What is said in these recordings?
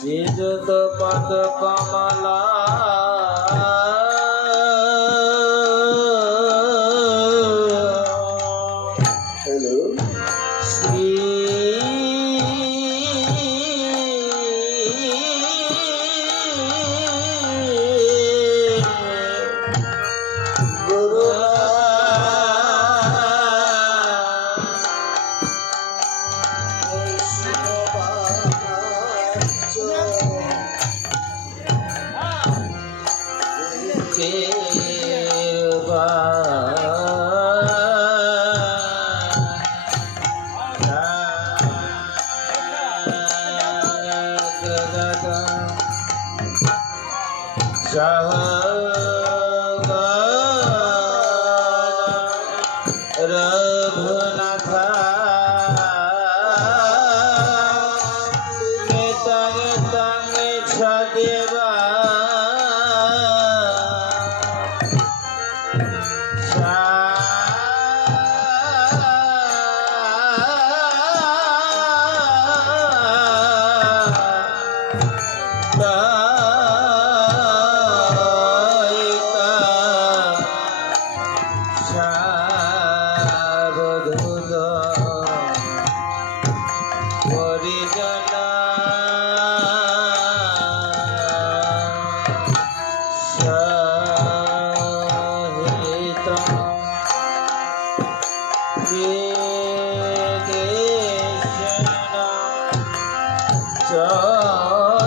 শ্রীযুত পদ কমলা रघुनाथा सदेवा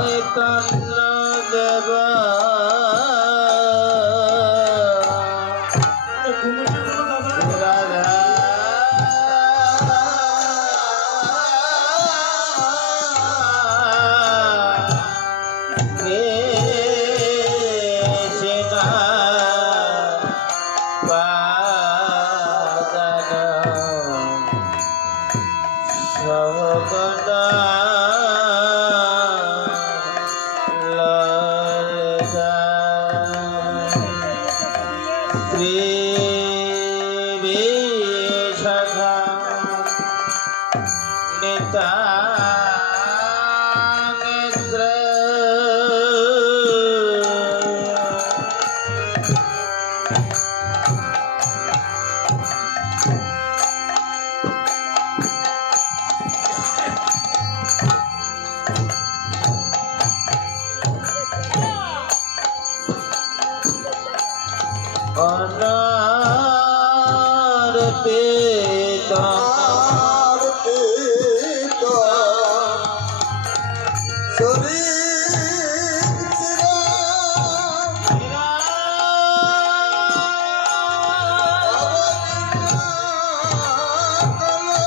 चैतन्य देवा राधा कृष्ण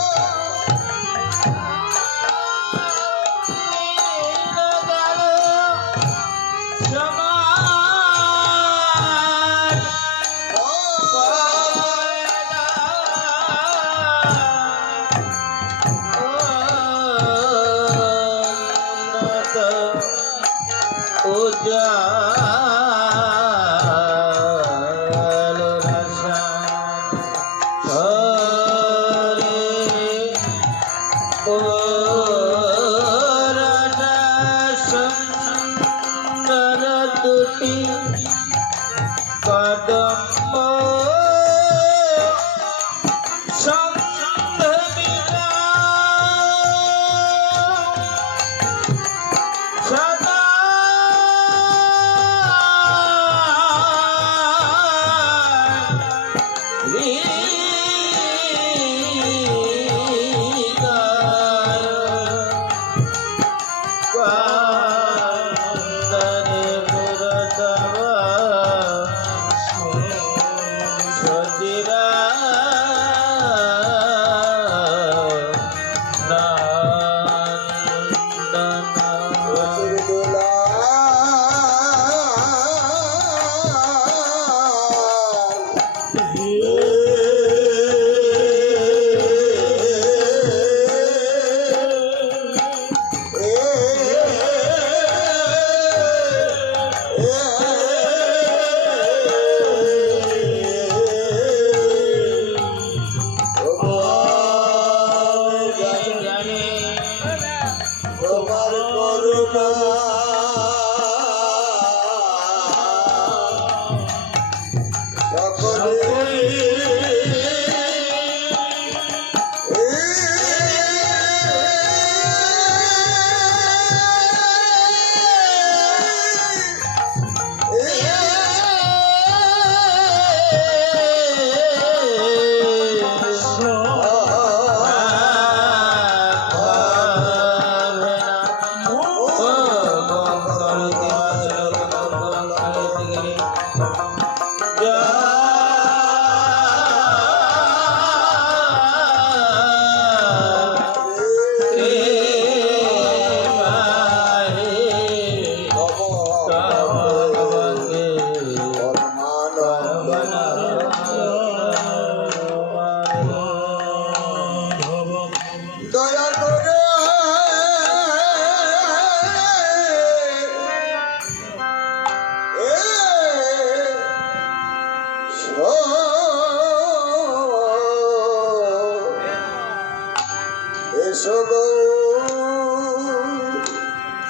এসো গো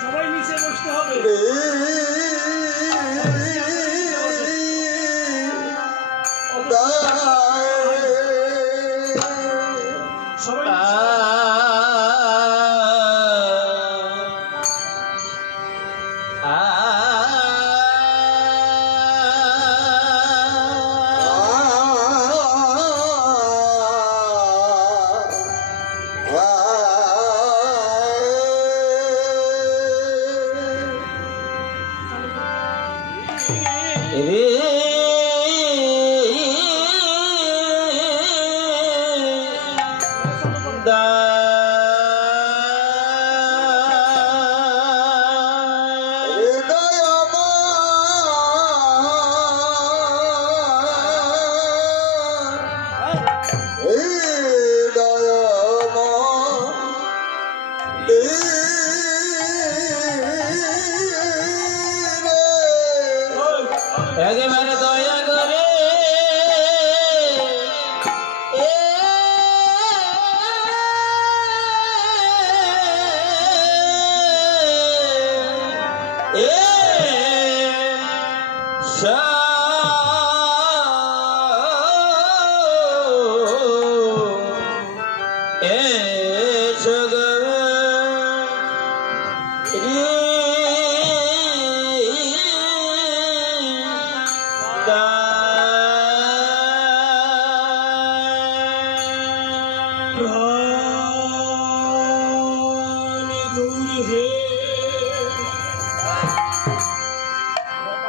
সবাই নিচে বসতে হবে। সবাই একেবারে দয়া করে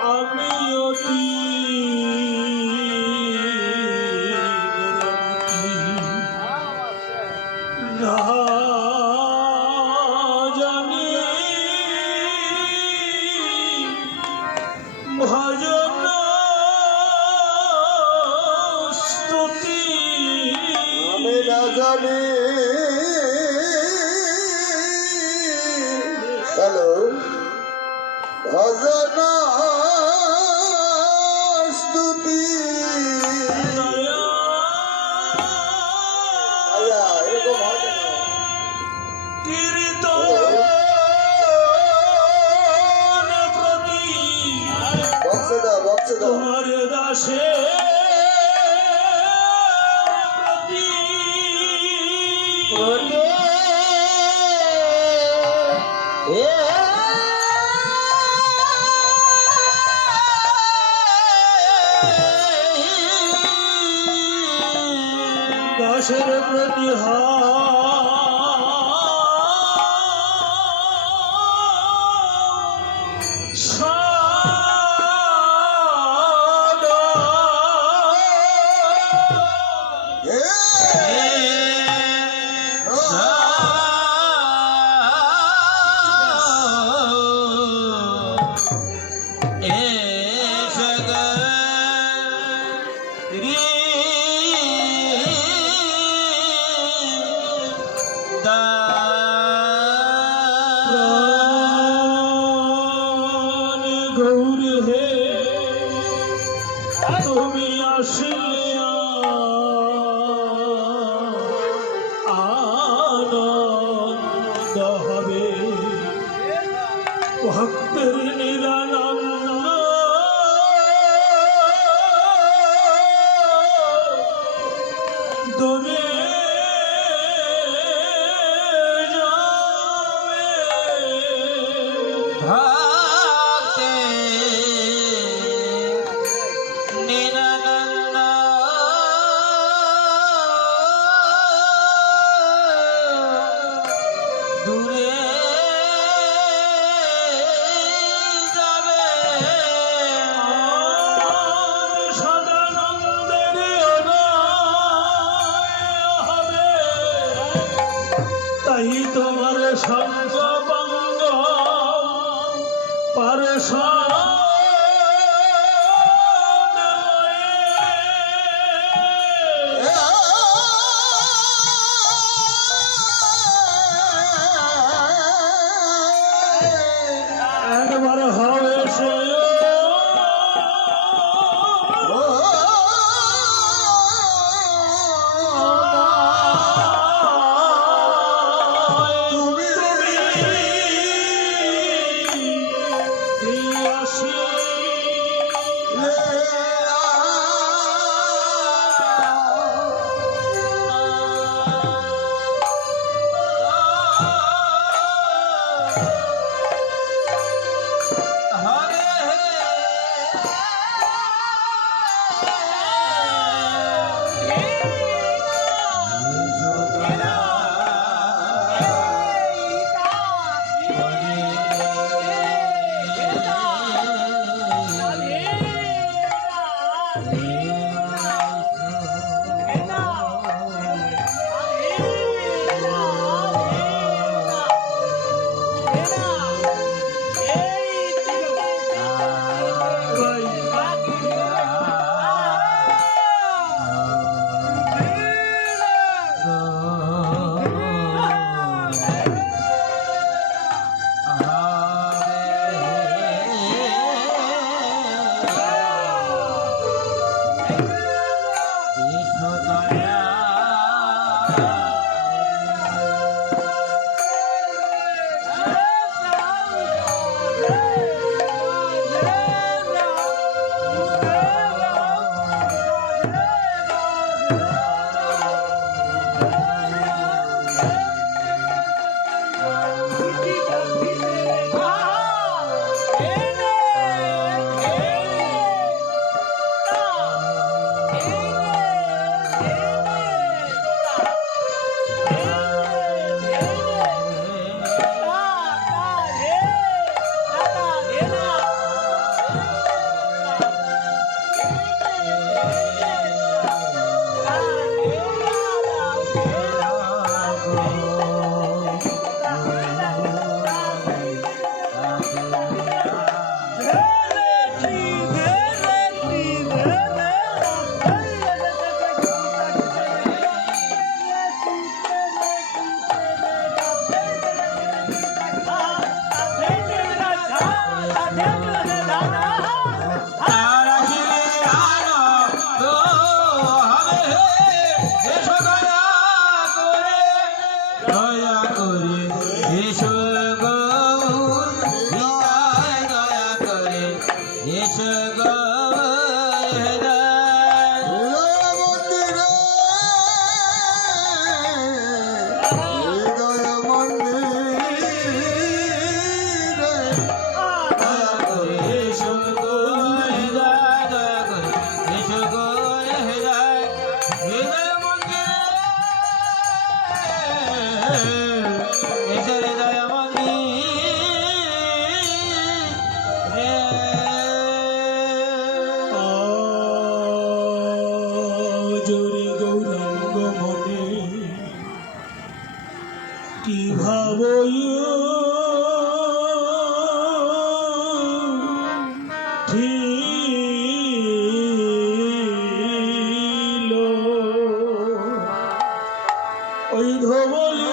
আমি অতি না জানি ভজন স্তুতি আমি না জানি হ্যালো ভজন স্তুতি আয়া এরকম হয় কেন? কীর্তন প্রতি বক্সে দাও বক্সে দাও তোমার দাসে প্রতি দাসের প্রতি গৌর হে তুমি আসিলে আনন্দ হবে ভক্তের নিরানন্দ দূরে তাই তোমার সঙ্গ বঙ্গ পারস একবার হবে সে ভাই জোরে গৌরাঙ্গ মনে কি ভাবইও ছিল ওই ধবলি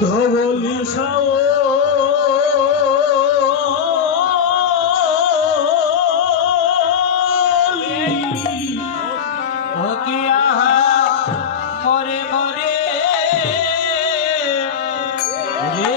ধবলি সাও মরে মরে রে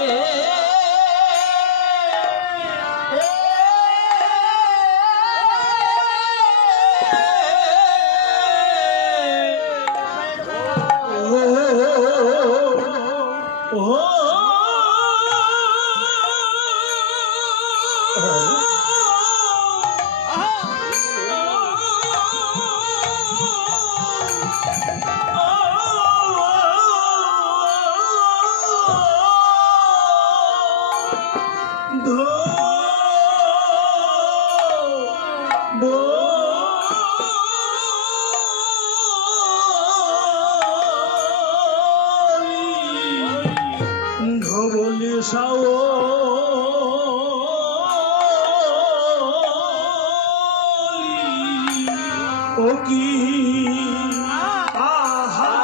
ধবলি সাও ও কি আহা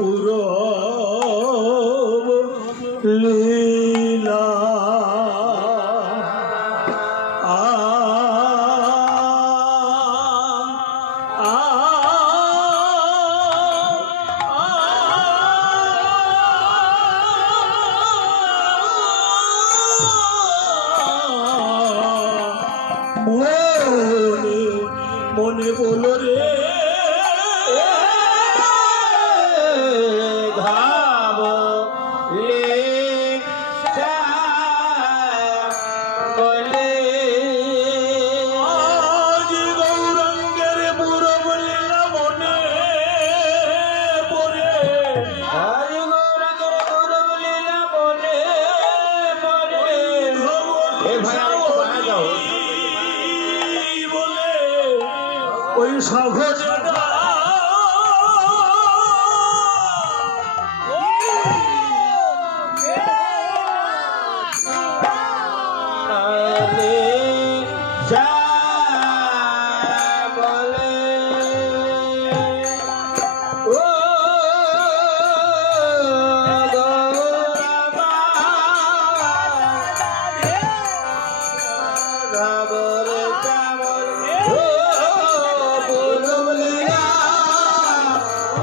পুরব লীলা মনে মনে বলো রে ঘাবো লে বলে আজ গৌরাঙ্গের পুরব লীলা মনে পড়ে আজ গৌরাঙ্গের পুরব লীলা বলে বলে এ ভাই আরেকটু বাড়া দাও। বলে ওই সাগরটা আলে যা বলে ও গৌরবা বলে চাবলে ও পুরব লীলা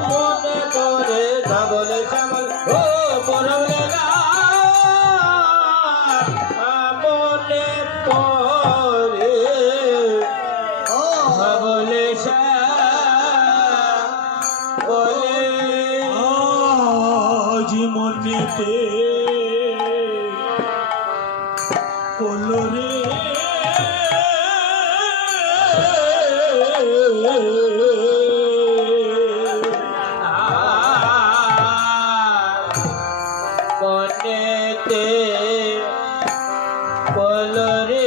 মনে পড়ে চাবলে চাবল ও পুরব লীলা মনে পড়ে বলে বলে আজ মনেতে পড়লো রে মনেতে বলরে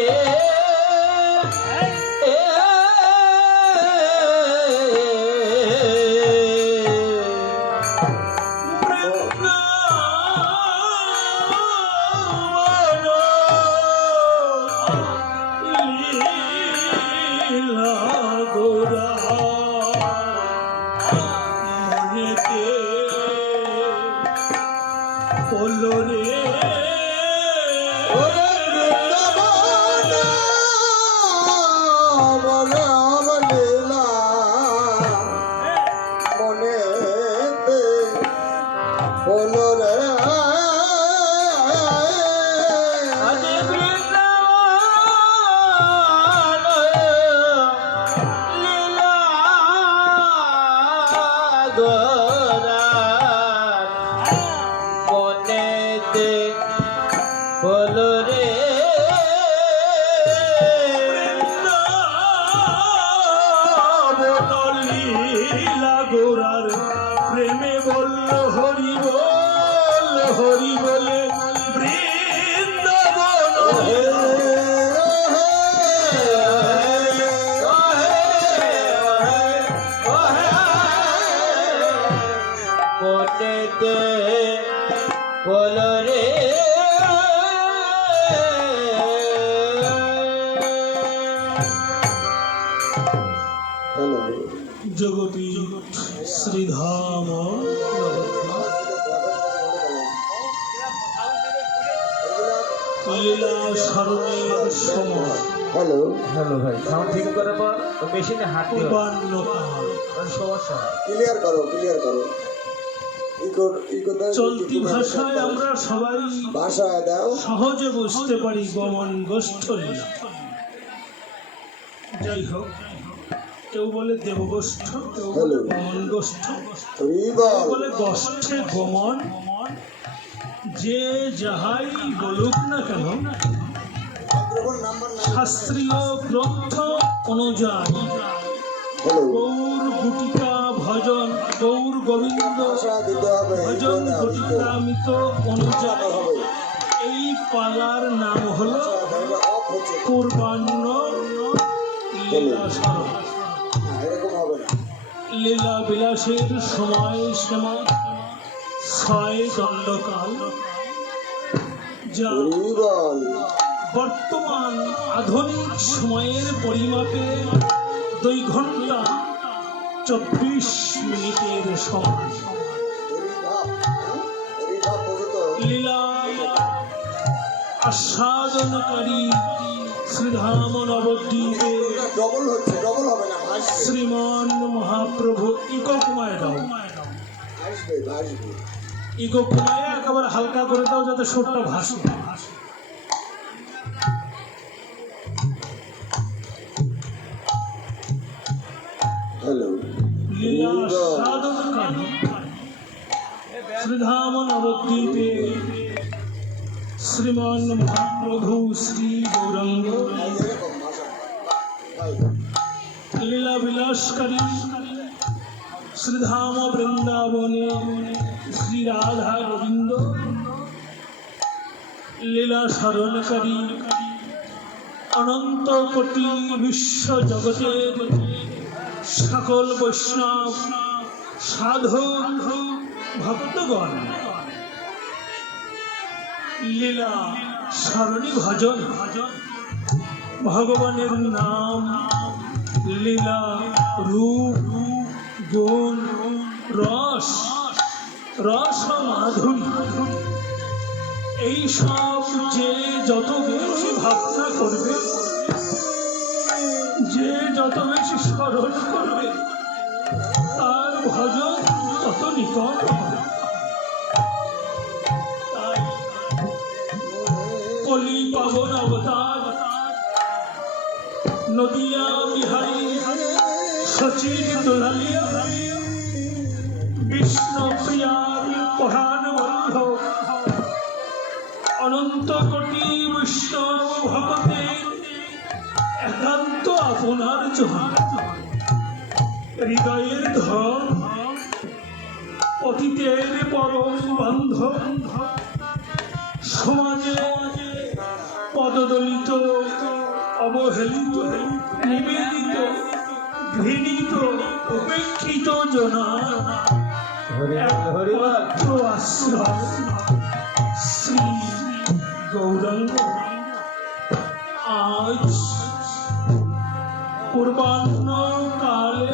লীলা গোরা মনেতে পড়লো রে আজ বৃন্দাবন লীলা গোরা মনেতে বলরে লীলা গোরার প্রেমে বলল হরি বলে বৃন্দাবন মনেতে বলরে জগতী শ্রীধাম লীলা স্মরণের সময় হ্যালো হ্যালো ভাই সাউন্ড ঠিক করার পর মেশিনে হাত দিও পূর্বাহ্ন কাল সমস্যা ক্লিয়ার করো চলতি ভাষায় আমরা সবাই ভাষা দাও সহজে বুঝতে পারি গমন গোষ্ঠ লীলা। যাই হোক, কেউ বলে দেবগোষ্ঠ, কেউ বলে গমন গোষ্ঠ, কেউ বলে গোষ্ঠে গমন। যে যাহাই বলুক না কেন, শাস্ত্রীয় গ্রন্থ অনুযায়ী গৌর গুটিকা ভজন, গৌর গোবিন্দ ভজন গুটিকামিত অনুযায়ী এই পালার নাম হল পূর্বাহ্ন লীলা স্মরণ। লীলা বিলাসের সময় সীমা 6 দণ্ডকাল, যা বর্তমান আধুনিক সময়ের পরিমাপে 2 ঘন্টা 24 মিনিটের সমান। আস্বাদনকারী শ্রীধাম নবদ্বীপে ডবল হচ্ছে, ডবল হবে না, ভাসবে শ্রীমান মহাপ্রভু ইকো কমায় দাও, ভাসবে ভাসবে। ইকো কমায় একেবারে হালকা করে দাও যাতে সুরটা ভাসে। হ্যালো লীলা সাধনকারী শ্রীধাম নবদ্বীপে শ্রীমান মহাপ্রভু শ্রী গৌরাঙ্গ এরকম ভাষা ভাই। লীলা বিলাসকারী শ্রীধাম বৃন্দাবনে শ্রী রাধা গোবিন্দ লীলা স্মরণকারী অনন্ত কোটি বিশ্ব জগতের সকল বৈষ্ণব সাধক ভক্তগণ লীলা স্মরণী ভজন ভগবানের নাম লীলা রূপ গুণ রস রস মাধুরী এই সব যে যত বেশি ভাবনা করবে, যে যত বেশি স্মরণ করবে, তার ভজন তত নিকট হবে। তাই কলি পাবন অবতার নদিয়া বিহারী সচিন দোলালিয়া বিষ্ণু প্রিয়ার পরাণ বন্ধ অনন্ত কোটি বৈষ্ণব ভক্তের একান্ত আপনার জন্য হৃদয়ের ধন অতীতের পরম বান্ধব সমাজে পদদলিত অবহেলিত নিবেদিত ঘৃণিত উপেক্ষিত জনার একমাত্র আশ্রয় শ্রী গৌরাঙ্গ। আজ পূর্বাহ্ন কালে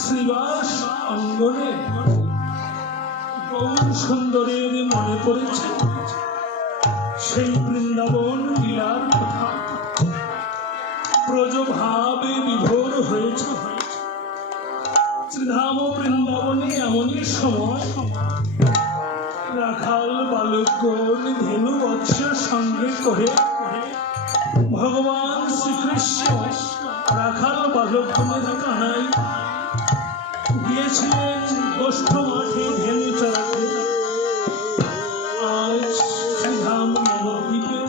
শ্রীবাস অঙ্গনে গৌর সুন্দরের মনে পড়েছে সেই বৃন্দাবন লীলার কথা, ব্রজভাবে বিভোর হয়েছে। শ্রীধাম বৃন্দাবনে এমনই সময় রাখাল বালকগণ ধেনু বৎস সঙ্গে করে ভগবান শ্রীকৃষ্ণ রাখাল বালকগণের কানাই গিয়েছিলেন গোষ্ঠ মাঠে ধেনু চড়াতে। আজ শ্রীধাম নবদ্বীপে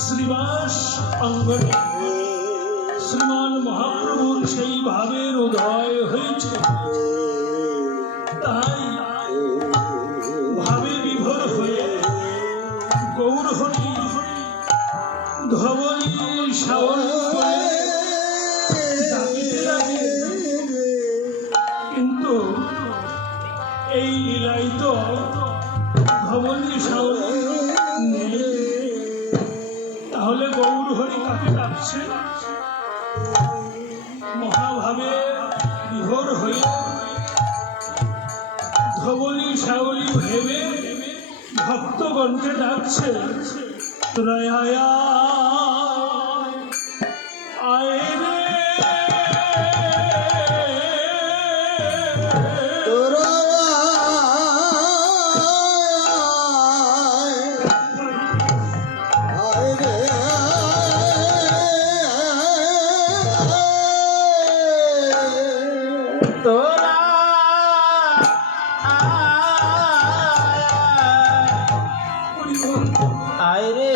শ্রীবাস অঙ্গনে শ্রীমান মহাপ্রভুর সেই ভাবের উদয় হয়েছে। তাই ভাবে বিভোর হয়ে গৌর হরি ধবলি শাওন করে ডাকিতে লাগে। কিন্তু এই লীলাই তো ধবলি শাওন নেই, তাহলে গৌর হরি কাকে ডাকছে? মহাভাবে বিভোর হয়ে ধবলি শাওলি ভেবে ভক্তগণকে ডাকছে, তোরা আয়া আয় রে তোরা আয় রে তোরা আয় রে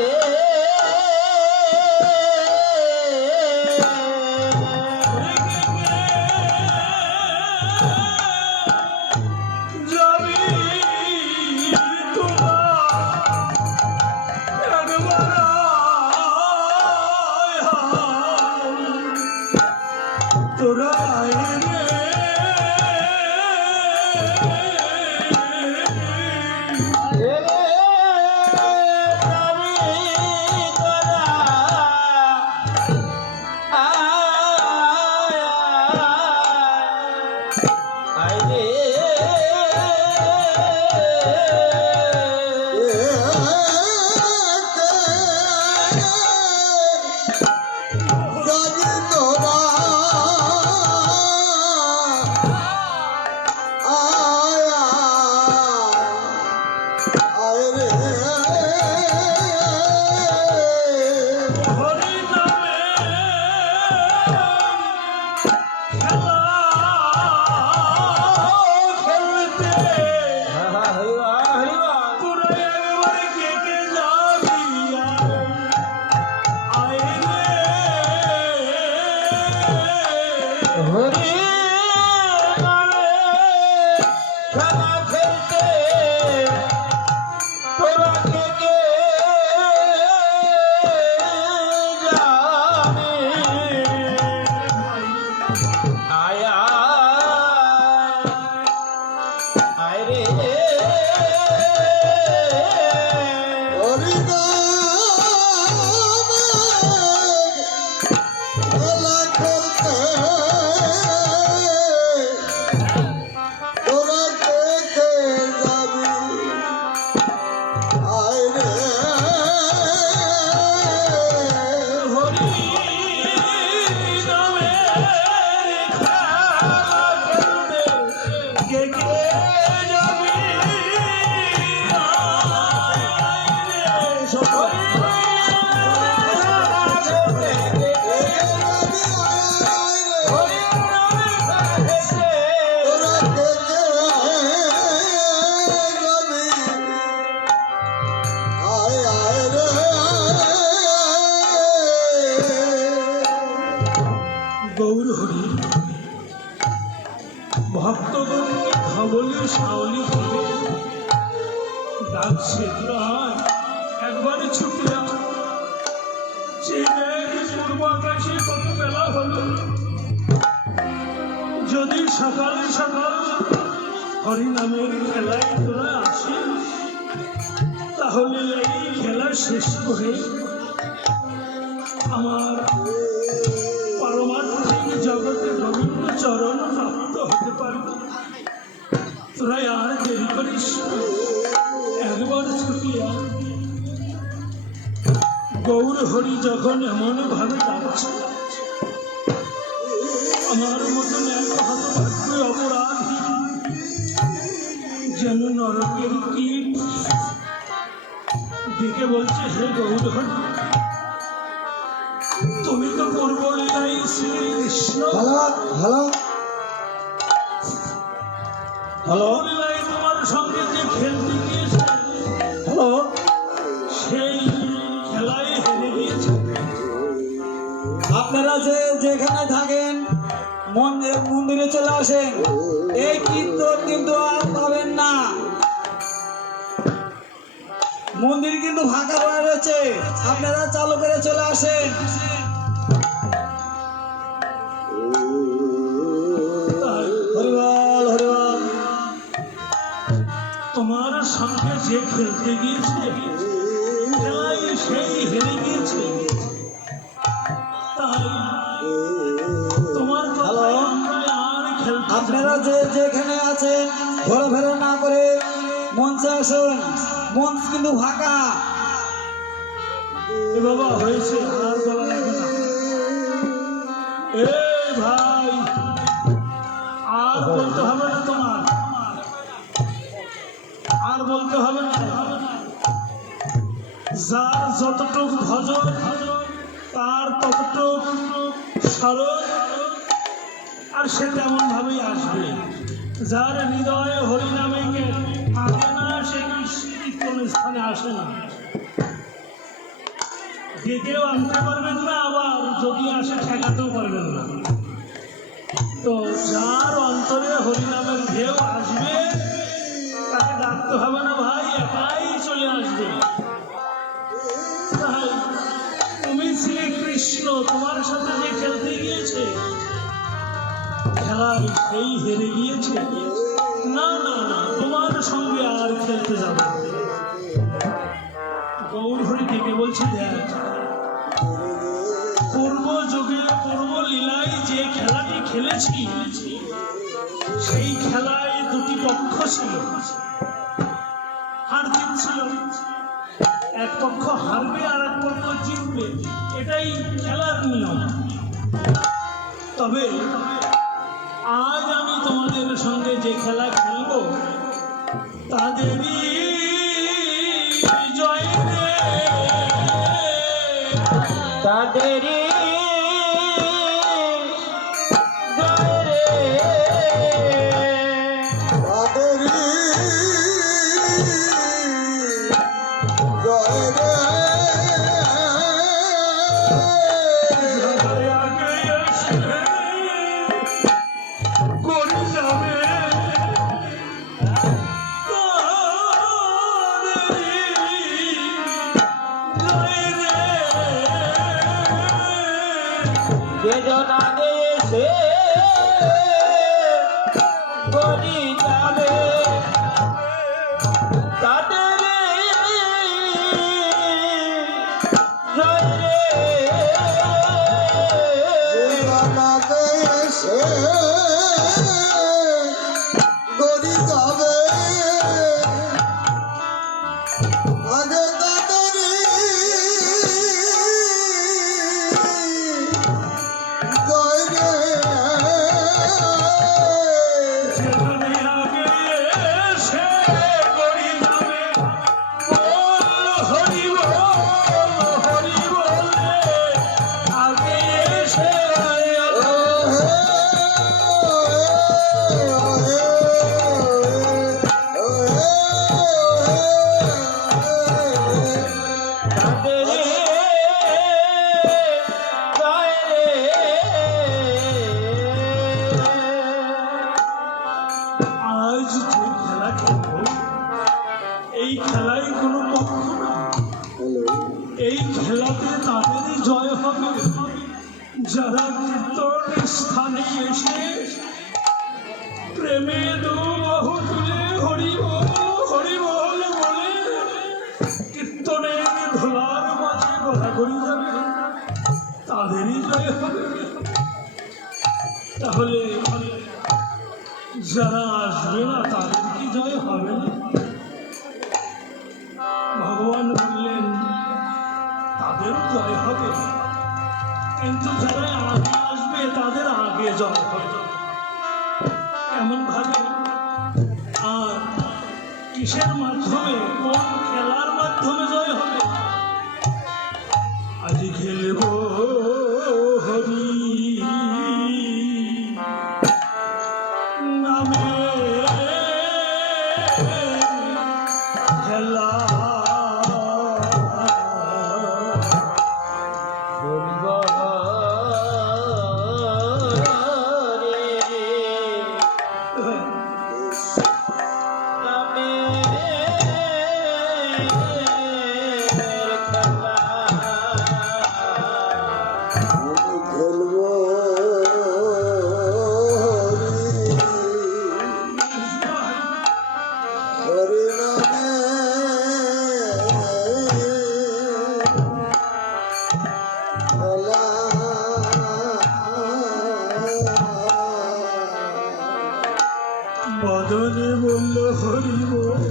তোরা আয় রে হরি নামে খেলা খেলতে তোরা কে কে যাবি? আয় আয় রে হরি খেলা খেলতে তোরা কে কে যাবি? আয় রে হরি নামে খেলা খেলতে কে কে যাবি? গৌর হরি ভক্তগণকে ধবলি সাওলি করে ডাকছে, প্রায় একবারে ছুটিয়া যে পূর্ব আকাশে কত বেলা হলো, যদি সকাল সকাল হরিনামের খেলায় তোরা আসে তাহলে এই খেলা শেষ করে আমার পারমার্থিক জগতে রবীন্দ্র চরণ প্রাপ্ত হতে পারবে। তোরা আর দেরি করিস না, একবার ছুটিয়া। গৌর হরি যখন এমন ভাবে ডাকছে, আমার মতন এক হতভাগ্য অপরাধী যেন নরকের কীট ডেকে বলছে, হে গৌর হরি, তুমি তো পূর্বলীলাই শ্রীকৃষ্ণ, হ্যালো পূর্বলীলাই তোমার সঙ্গে যে খেলতে গিয়েছে, হ্যালো সেই খেলায় হেরে গিয়েছে। আপনারা যেখানে থাকেন মন্দিরে চলে আসেন, এই কীর্তন কিন্তু আর পাবেন না। মন্দির কিন্তু ফাঁকা রয়েছে, আপনারা চালু করে চলে আসেন। হরিবল হরিবল। তোমার সঙ্গে যে খেলতে গিয়েছে খেলায় সেই হেরে গিয়েছে, তাই তোমার কথায় আমরা আর খেলতে আপনারা যেখানে আছেন ঘোরাফেরা না করে মঞ্চে আসুন, মঞ্চ কিন্তু ফাঁকা। এ বাবা হয়েছে, আর বলা লাগবে না। এ ভাই, আর বলতে হবে না, তোমার আর বলতে হবে না। যার যতটুক ভজন তার ততটুক স্মরণ, আর সে তেমন ভাবেই আসবে। যার হৃদয়ে হরিনামে থাকে না, সে কীর্তনের স্থানে আসে না। ডেকেও আনতে পারবেন না, আবার যদি আসে ঠেকাতেও পারবেন না। তো যার অন্তরে হরিনামের ঢেউ আসবে তাকে ডাকতে হবে না ভাই, একাই চলে আসবে। তাই তুমি শ্রীকৃষ্ণ, তোমার সাথে যে খেলতে গিয়েছে খেলায় সেই হেরে গিয়েছে, না না না, তোমার সঙ্গে আর খেলতে যাবে। গৌর হরি ডেকে বলছে, দেখ, পূর্ব যুগে পূর্ব লীলায় যে খেলাটি খেলেছি সেই খেলায় দুটি পক্ষ ছিল, হার জিত ছিল। এক পক্ষ হারবে আর এক পক্ষ জিতবে, এটাই খেলার নিয়ম। তবে আজ আমি তোমাদের সঙ্গে যে খেলা খেলব তাদেরই জয় রে, তাদেরই জয় রে। আগে এসে সে গড়ি যাবে তাদের জয় রে জীবনাতে সে গড়ি যাবে আগে তাদেরই জয় রে যেখানে আগে সে করি যাবে বল হরি বলে আগে সে তাদের জয় রে আজ যে খেলা খেলব এই খেলাই কোনো পক্ষ না এই খেলাতে তাদেরই জয় হবে যারা কীর্তন স্থানে এসে প্রেমে দুবাহু তুলে হরি বল বলে কীর্তনের ধোলার মাঝে ঘোরাঘুরি যাবে তাদেরই জয় হবে। তাহলে যারা আসবে না তাদের কি জয় হবে না? ভগবান বললেন তাদেরও জয় হবে, কিন্তু যারা আগে আসবে তাদের আগে জয় হবে। এমন ভাবে আর কিসের মাধ্যমে, কোন খেলার মাধ্যমে জয় হবে? আজ খেলব হরি নামে খেলা খেলবো হরি নামে খেলা বদনে বলল হরি বল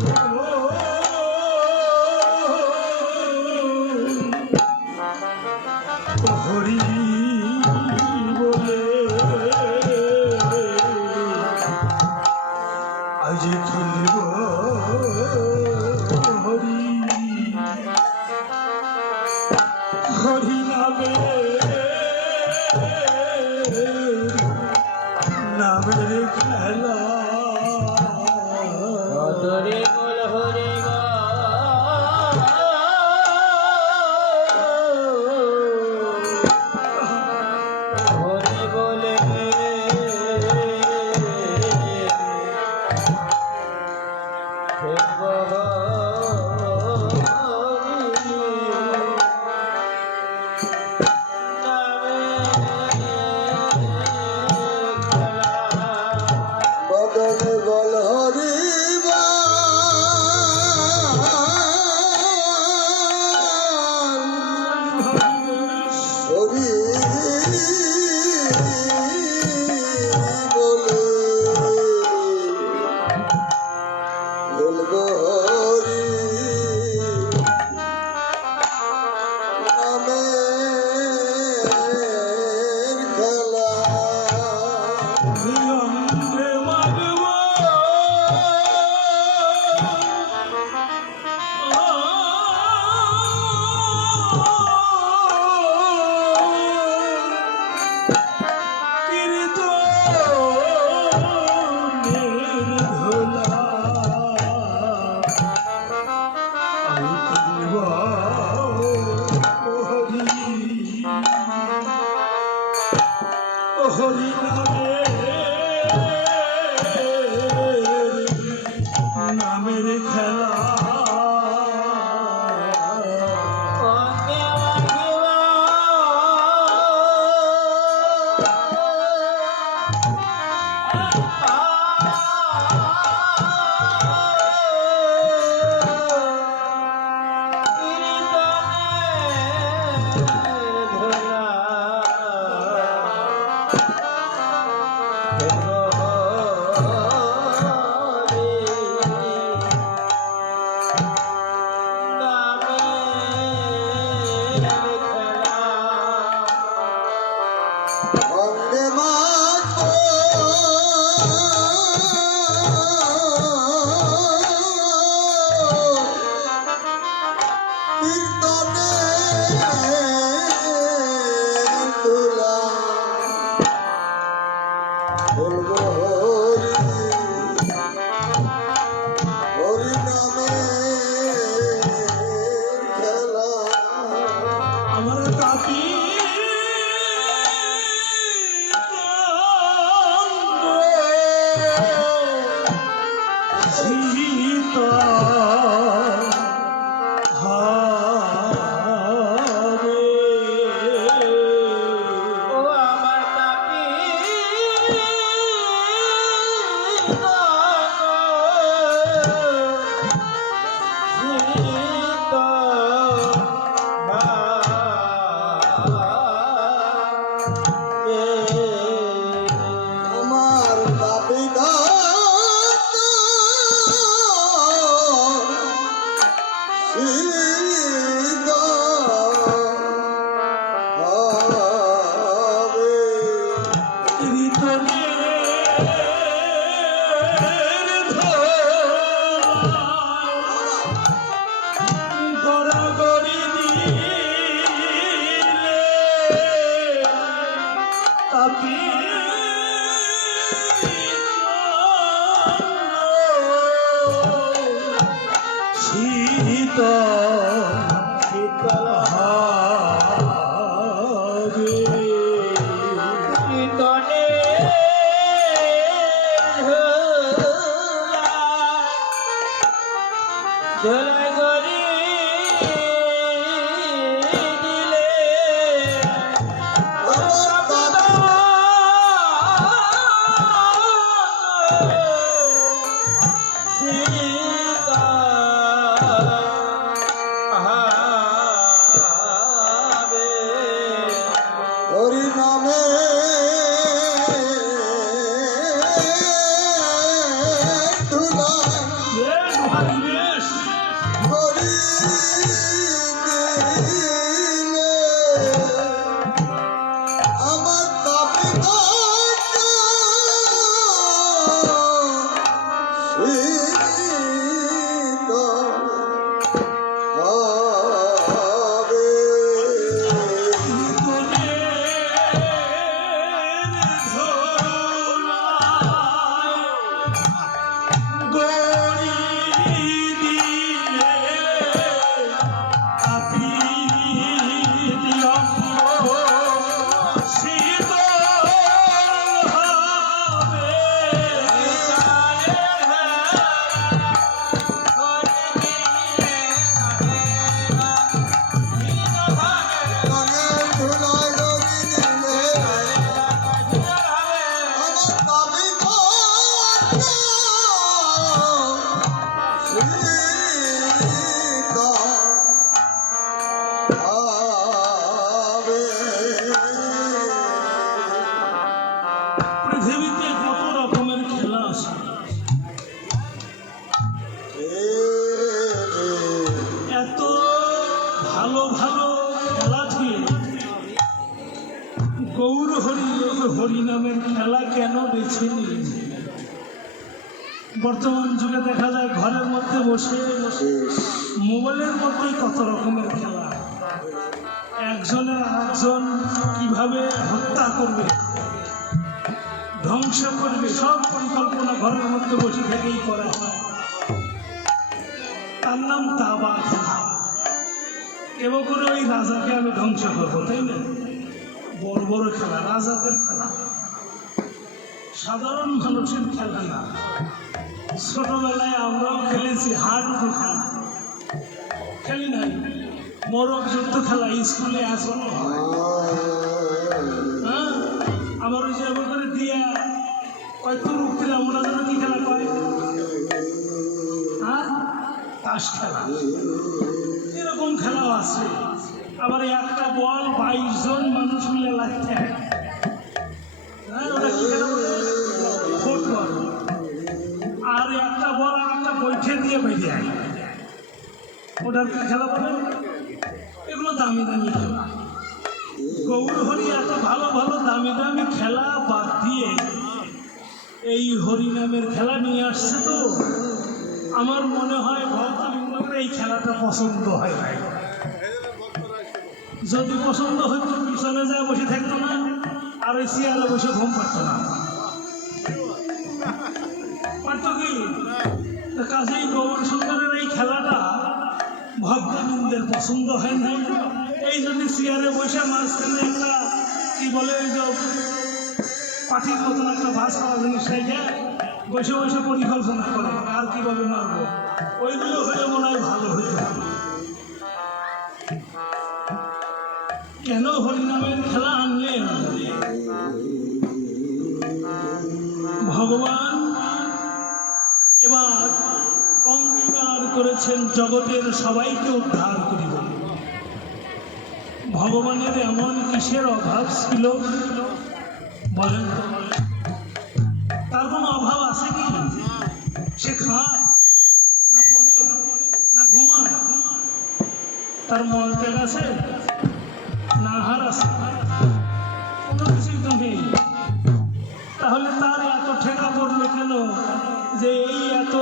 হরি বলে আজ খেলব হরি হরি নামের খেলা হরি বল হরি হরি বলে বদনে বল হরি হরি বলে বলবো হরি নামের খেলা অঙ্গে মাগব হরি নামের খেলা অঙ্গে বন্দে কীর্তনে তুলা বলবো হরি নামে খেলা আমার কাকি সীতা হারে ও আমার তাপি আমার বাপিদা সীতা হবে গড়াগড়ি দিলে তাপি সীতা শীতল হারে কীর্তনে ঝোলা গরি দিলে সীতা হবে হরি নামে ধুলা বেশ ভাই বেশ হরি দিলে আমার বাপিদা সীতা হবে গানের ধুলায় হরি দিলে আমার বাপিদা সীতা হবে পৃথিবীতে কত রকমের খেলা আছে এত ভালো ভালো খেলা থেকে গৌর হরি নামের খেলা কেন বেছে নিয়েছে? বর্তমান যুগে দেখা যায় ঘরের মধ্যে বসে মোবাইলের মধ্যেই কত রকমের খেলা, একজনের আরেকজন কিভাবে হত্যা করবে, ধ্বংস করবে, সব পরিকল্পনা ঘরের মধ্যে বসে থেকেই করা হয়। তার নাম দাবা খেলা। এবং করে ওই রাজাকে আমি ধ্বংস করবো, তাই না? বড় বড় খেলা, রাজাদের খেলা, সাধারণ মানুষের খেলা না। ছোটবেলায় আমরাও খেলেছি হাডুডু খেলা, খেলি নাই? মোরগ যুদ্ধ খেলা স্কুলে আসো, হ্যাঁ? আমার ওই যে এবার করে দিয়া কয়েকটু রূপ দিলাম, ওরা যেন কি খেলা কয়, হ্যাঁ, তাস খেলা, এরকম খেলাও আছে। আবার একটা বল 22 জন মানুষ মিলে লাগছে, হ্যাঁ, ওটা কি খেলা বলে, ফুটবল। আর একটা বল আর একটা বৈঠে দিয়ে বেরিয়ে আয়, ওটার কি খেলা বলে। এগুলো দামি দামি খেলা। গৌর হরি এত ভালো ভালো দামি দামি খেলা বাদ দিয়ে এই হরিনামের খেলা নিয়ে আসছে। তো আমার মনে হয় ভক্তবৃন্দদের এই খেলাটা পছন্দ হয় নাই। যদি পছন্দ হইতো পিছনে যায় বসে থাকতো না, আর ওই চেয়ারে বসে ঘুম পারতো না, পারতো কি? কাজেই গৌর সুন্দরের এই খেলাটা ভক্তবৃন্দের পছন্দ হয় নাই। এই জন্য চেয়ারে বসে মাঝখানে একটা কি বলে, ওই যে পাঠির মতন একটা ভাস করা জিনিস রেখে বসে বসে পরিকল্পনা করে আর কিভাবে মারবো। ওইগুলো হলে মনে হয় ভালো হইত। কেন হরিনামের খেলা আনলেন? ভগবান এবার অঙ্গীকার করেছেন জগতের সবাইকে উদ্ধার করিব। ভগবানের এমন কিসের অভাব ছিল বলেন তো? তার কোনো অভাব আছে কি? সে খায় না, পরে না, ঘুমায়? তার মল ত্যাগ আছে না, আহার আছে? কোনো কিছুই তো নেই। তাহলে তার এত ঠেকা পড়লো কেন যে এই এত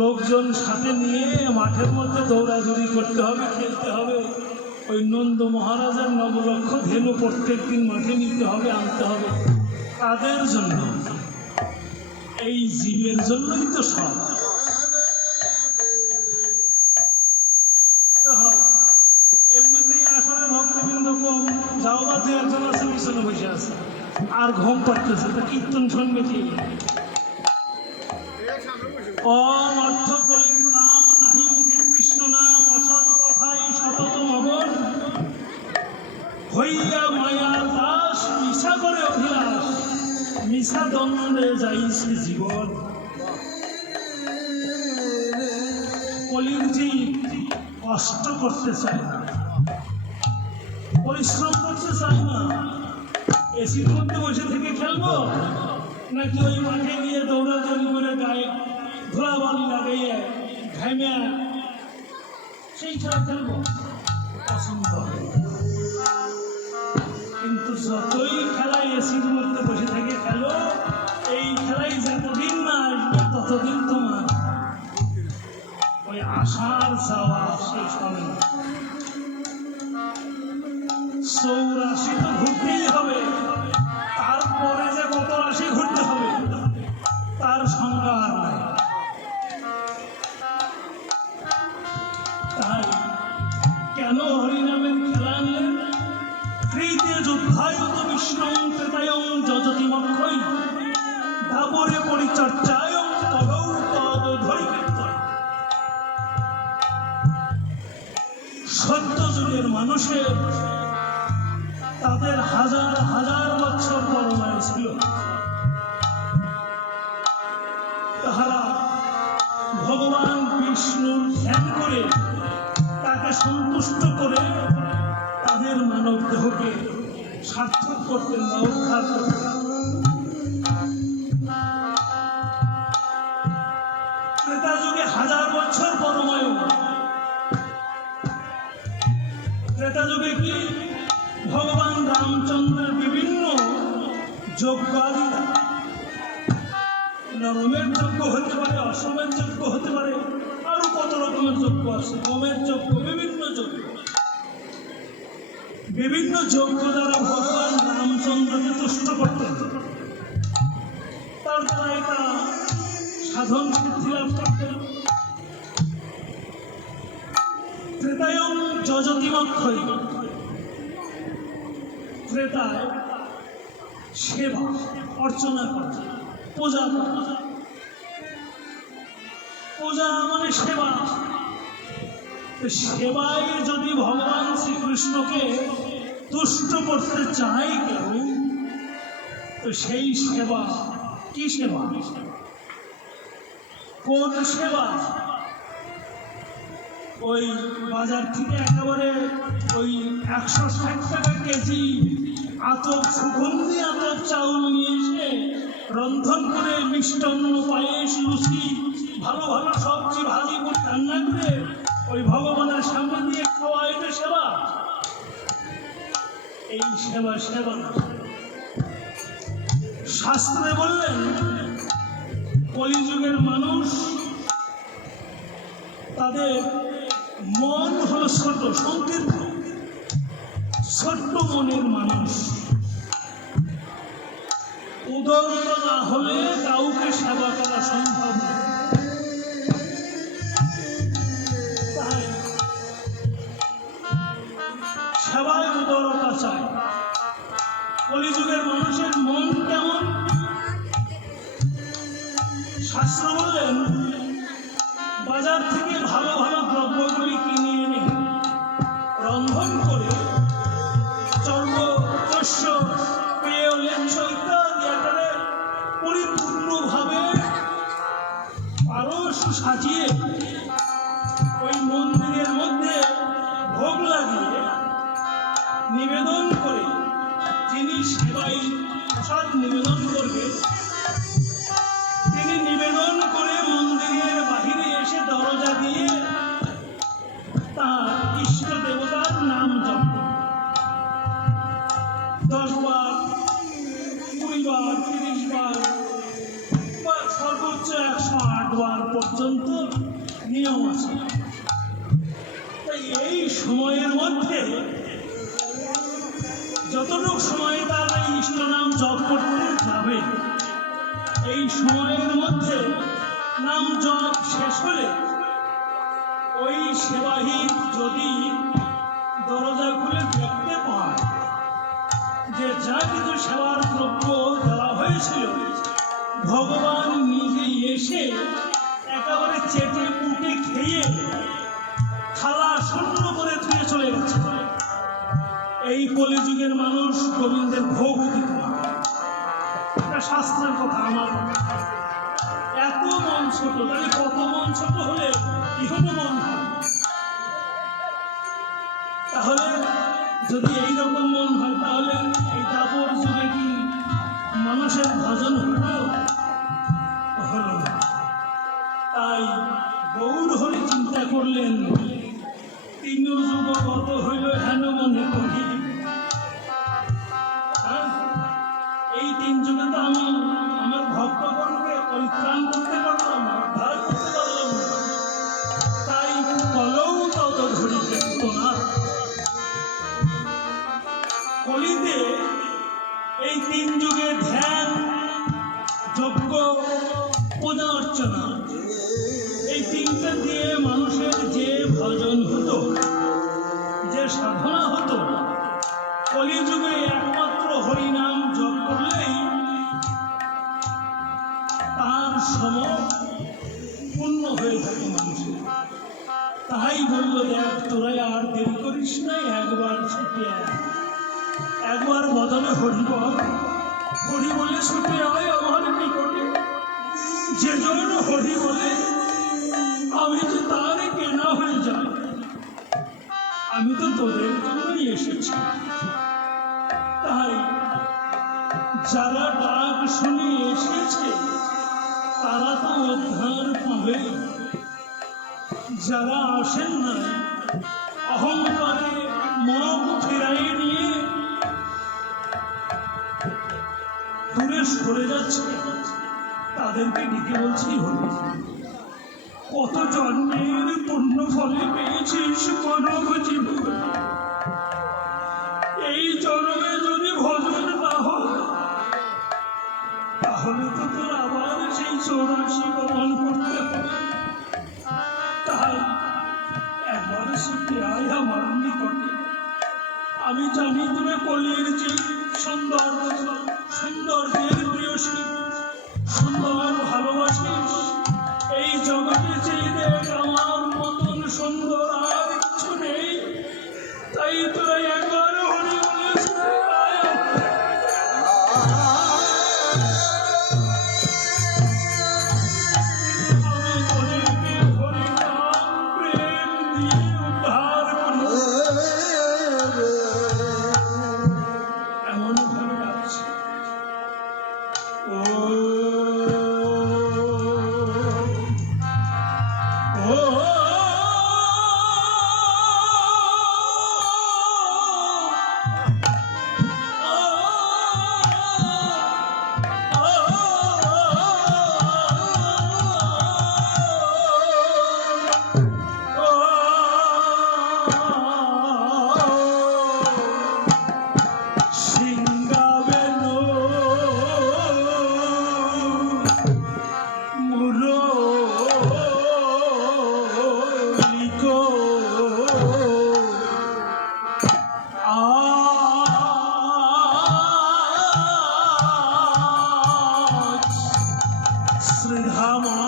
লোকজন সাথে নিয়ে মাঠের মধ্যে দৌড়াদৌড়ি করতে হবে, খেলতে হবে? ওই নন্দ মহারাজের 9 লক্ষ ধেনু প্রত্যেক দিন মাঠে নিতে হবে, আনতে হবে। তাদের জন্য, এই জীবের জন্যই তো সব। এমনিতেই আসলে ভক্তবৃন্দ কম, যাও বা 2-1 আছে পিছনে বসে আছে আর ঘুম পাড়তেছে, তা কীর্তন শুনবে কি? অর্থ কলির নাম নাহি মুখে কৃষ্ণ নাম, অসৎ কথাই সতত মগন হইয়া মায়ার দাস, মিশা করে অভিলাষ, মিশা দ্বন্দ্বে যাইছে জীবন। কলির জীব কষ্ট করতে চায় না, পরিশ্রম করতে চায় না। এসির মধ্যে বসে থেকে খেলবো নাকি ওই মাঠে গিয়ে দৌড়াদৌড়ি করে গায়ে ধুলাবালি লাগাইয়া ঘাইমা সেই খেলা খেলবো? পছন্দ। কিন্তু যতই খেলা এসির মধ্যে বসে থেকে খেলো, এই খেলাই যতদিন না আসবে ততদিন তোমার ওই আশার যাওয়া শেষ হবে না। 84 তো ঘুরতেই হবে, তারপরে যে কত রাশি ঘুরতে হবে তার সংজ্ঞা আর নাই। তাই কেন হরিনামের খেলা আনলেন? ত্রিতে যুদ্ধায়ত বিষ্ণু ত্রেতায়ং যজতি মক্ষৈ দাপরে পরিচর্যায়ং তদৌ তদ ধরিকীর্তন। সত্য যুগের মানুষের তাদের হাজার হাজার বছর পরমায়ু ছিল। তাহারা ভগবান বিষ্ণুর ধ্যান করে তাকে সন্তুষ্ট করে তাদের মানব দেহকে সার্থক করতেন বা উদ্ধার করতেন। ত্রেতা যুগে 1000 বছর পরমায়ু। ত্রেতা যুগে কি ভগবান রামচন্দ্রের বিভিন্ন যজ্ঞ আদি, নবমের যজ্ঞ হতে পারে, অশ্বমের যজ্ঞ হতে পারে, আরো কত রকমের যজ্ঞ আছে, হোমের যজ্ঞ, বিভিন্ন যজ্ঞ। বিভিন্ন যজ্ঞ দ্বারা ভগবান রামচন্দ্রকে তুষ্ট করতেন। তার দ্বারা এটা সাধন সিদ্ধি লাভ করতেন। ত্রেতায়ং যজতি মক্ষৈ, ত্রেতায় সেবা অর্চনা করা, পূজা করা। পূজা মানে সেবা। সেবায় যদি ভগবান শ্রীকৃষ্ণকে তুষ্ট করতে চায় কেউ, তো সেই সেবা কি সেবা? কোন সেবা? ওই বাজার থেকে একেবারে ওই 160 টাকা কেজি আতপ, সুগন্ধি আতপ চাউল নিয়ে এসে রন্ধন করে মিষ্টান্ন, পায়েস, লুচি, ভালো ভালো সবজি ভাজি করে রান্না করে ওই ভগবানের সামনে দিয়ে খাওয়া, এটা সেবা? এই সেবা সেবা না। শাস্ত্রে বললেন কলিযুগের মানুষ, তাদের মন হলো ছোট, সংকীর্ণ, ছোট্ট মনের মানুষ। উদারতা না হলে কাউকে সেবা করা সম্ভব না। তাই সেবায় উদারতা চাই। কলিযুগের মানুষের মন কেমন? শাস্ত্র বললেন বাজার থেকে ভালো ভালো দ্রব্যগুলি কিনে এনে রন্ধন করে চর্ম, শস্য, পেয়, লেচ্ছ ইত্যাদি একেবারে পরিপূর্ণভাবে পারস সাজিয়ে ওই মন্দিরের মধ্যে ভোগ লাগিয়ে নিবেদন করে, যিনি সেবাই প্রসাদ নিবেদন করবে, তিনি নিবেদন করে মন্দিরের বাহিরে এসে দরজা দিয়ে তার ইষ্ট দেবতার নাম জপ, 10 বার, 20 বার, 30 বার বা সর্বোচ্চ 108 বার পর্যন্ত নিয়ম আছে। তাই এই সময়ের মধ্যে যতটুকু সময় তার এই ইষ্ট নাম জপ করতে যাবে, এই সময়ের মধ্যে নাম জপ শেষ হলে ওই সেবাহী যদি দরজা খুলে দেখতে পায় যে যা কিছু সেবার দ্রব্য দেওয়া হয়েছিল ভগবান নিজেই এসে একেবারে চেটে পুটে খেয়ে থালা শূন্য করে ধুয়ে চলে গেছে, এই কলিযুগের মানুষ গোবিন্দের ভোগ দিত না। এটা শাস্ত্রের কথা, আমার কথা। এত মন ছোট, তাহলে কত মন ছোট হলে ইহন মন হয়? তাহলে যদি এইরকম মন হয়, তাহলে এই দাপর যুগে কি মানুষের ভজন হলো? হলো না। তাই গৌর হরি চিন্তা করলেন, 3 যুগ কত হইল হেন মনে করি। এই 3 যুগে তো আমি আমার ভক্তগণকে পরিত্রাণ করতে পারলাম না, উদ্ধার করতে পারলাম না। তাই কলৌ তত ধরি দেখত না। কলিতে এই 3 যুগে ধ্যান, যজ্ঞ, পূজা অর্চনা, এই 3টা দিয়ে মানুষের যে ভজন হতো, যে সাধনা হতো, কলিযুগে একমাত্র হরিনাম জপ করলেই তার সম পূর্ণ হয়ে থাকে মানুষের। তাই বলল, দেখ তোরাই আর দেরি করিস না, একবার ছুটে আয়, একবার বদলে হরি বল, হরি বলে ছুটে আয় আমার নিকটে। যেজন হরি বলে আমি যে তার কেনা হয়ে যাই, আমি তো তোদের জন্যই এসেছি। তাই যারা ডাক শুনে এসেছে তারা তো উদ্ধার পাবে, যারা আসেন না অহংকারে মুখ ফেরাই নিয়ে দূরে সরে যাচ্ছে, তাদেরকে ডেকে বলছি, হরি কত জন্মের পুণ্য ফলে পেয়েছিস মানব জীবন, এই জন্মে যদি ভজন না হয় তাহলে তো তোর আবার সেই 84 গমন করতে হবে। তাই একবার ছুটে আয় আমার নিকটে। আমি জানি তুমি কলির যে সৌন্দর্যের প্রিয়সী, সুন্দর ভালোবাসিস, এই জগতে চেয়ে দেখ আমার মতন সুন্দর আর কিছু নেই। তাই তোরা একবার হরি বলে আমি গরিবের হরিনাম প্রেম দিয়ে উদ্ধার করি। এমন ভাবে ডাকছে, ও ও সিংগাবেনো মুরলিকো আজ শ্রীধামা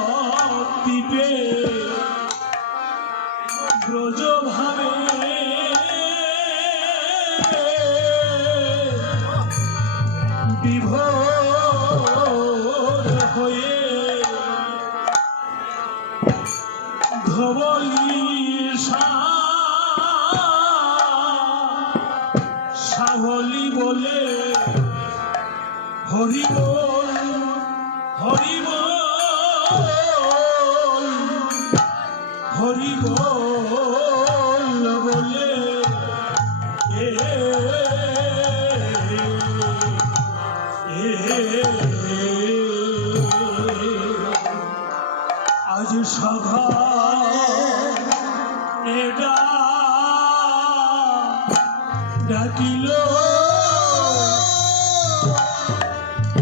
নবদ্বীপে ব্রজভাবে বিভোর হয়ে ধবলি সাহলি বলে হরি বল হরি বল হরি বল বলে আজ সভা এটা ডাকিল Oh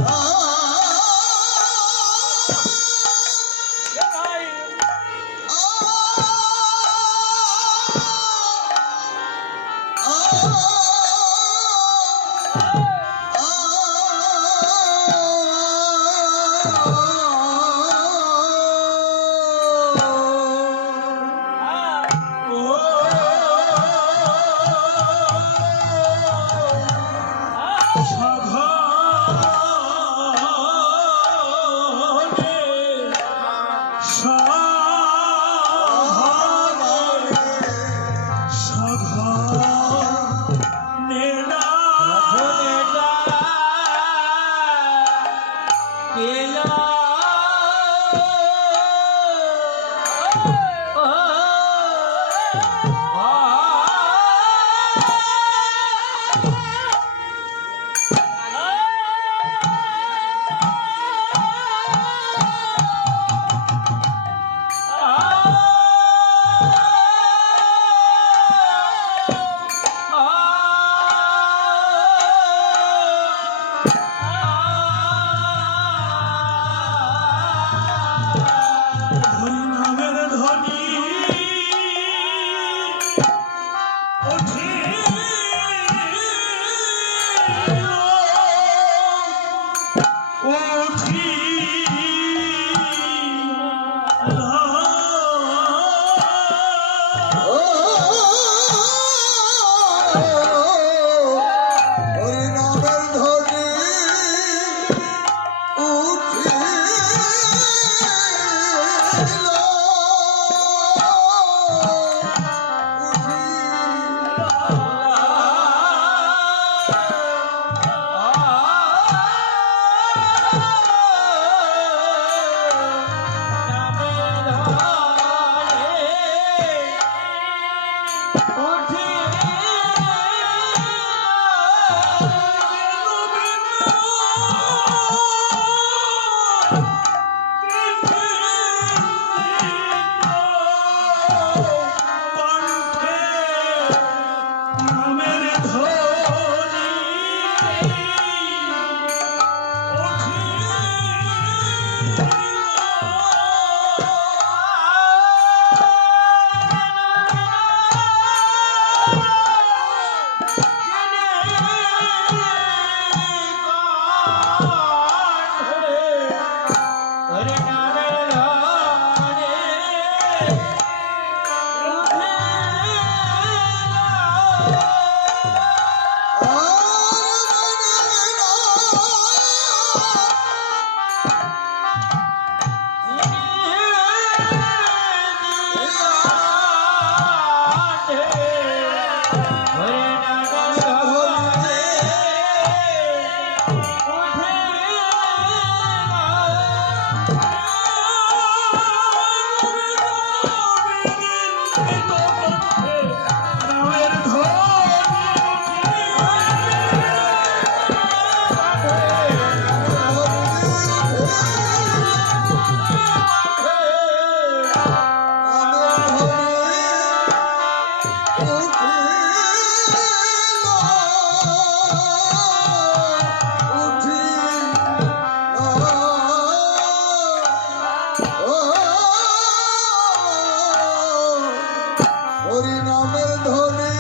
হরিনামের ধ্বনি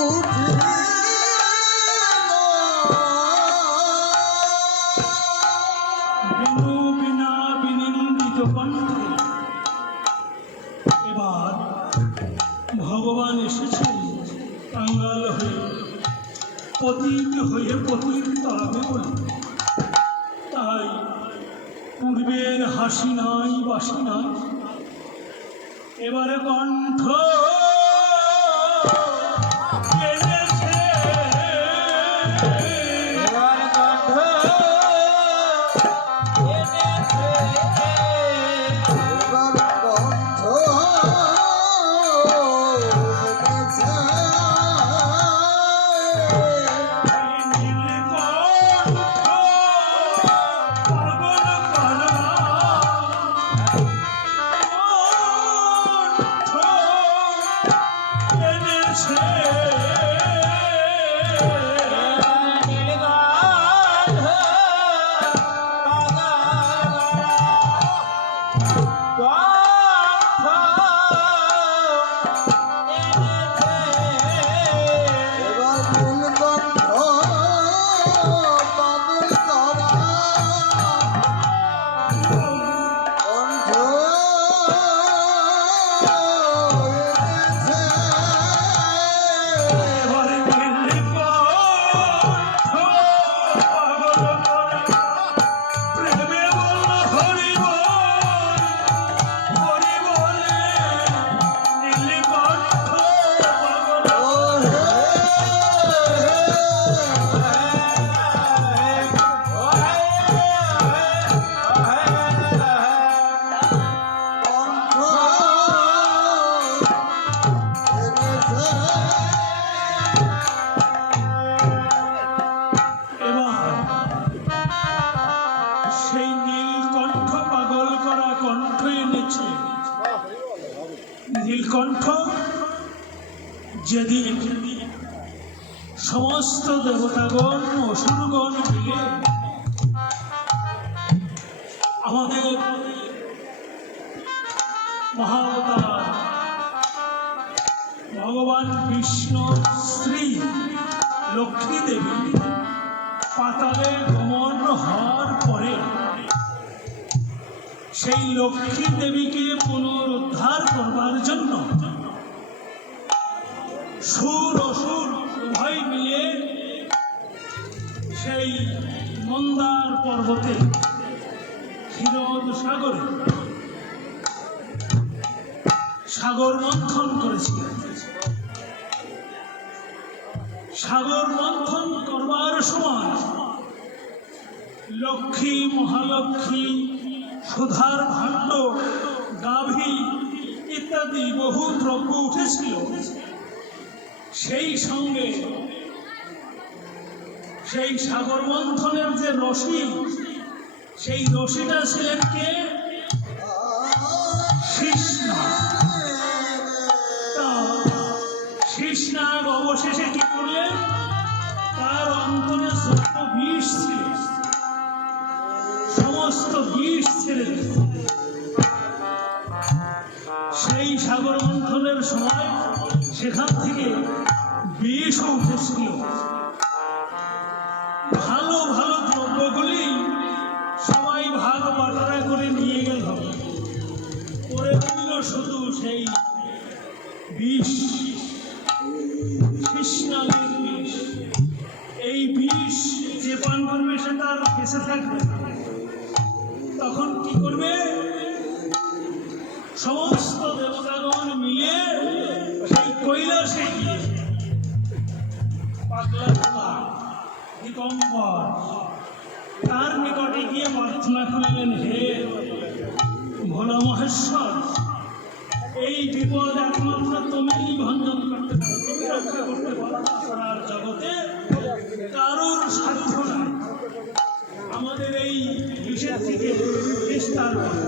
উঠিল বিনু বিনা বিনিন্দিত কণ্ঠে এবার ভগবান এসেছেন কাঙ্গাল হয়ে, পতিত হয়ে পতিত তলাবে বলে। তাই পূর্বের হাসি নাই বাসি নাই, এবারে কণ্ঠ কেঁদেছে। এবার কণ্ঠ এনেছে। এবার কণ্ঠ এনেছে। এবার নীলকণ্ঠ বাদল করা কণ্ঠ এনেছে। সেই নীলকণ্ঠ পাগল করা কণ্ঠ এনেছে। নীলকণ্ঠ যেদিন সমস্ত দেবতাগণ অসুরগণ মিলে আমাদের মহাবতার ভগবান বিষ্ণুর স্ত্রী লক্ষ্মী দেবী পাতালে গমন হওয়ার পরে সেই লক্ষ্মী দেবীকে পুনরুদ্ধার করবার জন্য সুর অসুর উভয় মিলে সেই মন্দার পর্বতে ক্ষীরোদ সাগরে সাগর মন্থন করেছিলেন। সাগর মন্থন করবার সময় লক্ষ্মী, মহালক্ষ্মী, সুধার ভাণ্ড, গাভী ইত্যাদি বহু দ্রব্য উঠেছিল। সেই সঙ্গে সেই সাগর মন্থনের যে রশি, সেই রশিটা ছিলেন কে? কৃষ্ণা। কৃষ্ণাগ অবশেষে কি করলেন? তার অন্তরে যত বিষ ছিল সমস্ত বিষ ছেড়ে দিলেন। সেই সাগর মন্থনের সময় সেখান থেকে বিষ উঠেছিল। ভালো ভালো দ্রব্যগুলি সবাই ভাগ বাটারা করে নিয়ে গেল, করে দিল শুধু সেই বিষ, কৃষ্ণাগের বিষ। এই বিষ যে পান করবে সে তার বেঁচে থাকবে। তখন কি করবে? সমস্ত দেবতাগণ মিলে সেই কৈলাসে গিয়ে পাগলা গোলা দিগম্বর তার নিকটে গিয়ে প্রার্থনা করলেন, হে ভোলা মহেশ্বর, এই বিপদ একমাত্র তুমিই ভঞ্জন করতে পারো, তুমি রক্ষা করতে পারো, সারার জগতে কারোর সাধ্য নাই আমাদের এই বিষয় থেকে নিস্তার করো।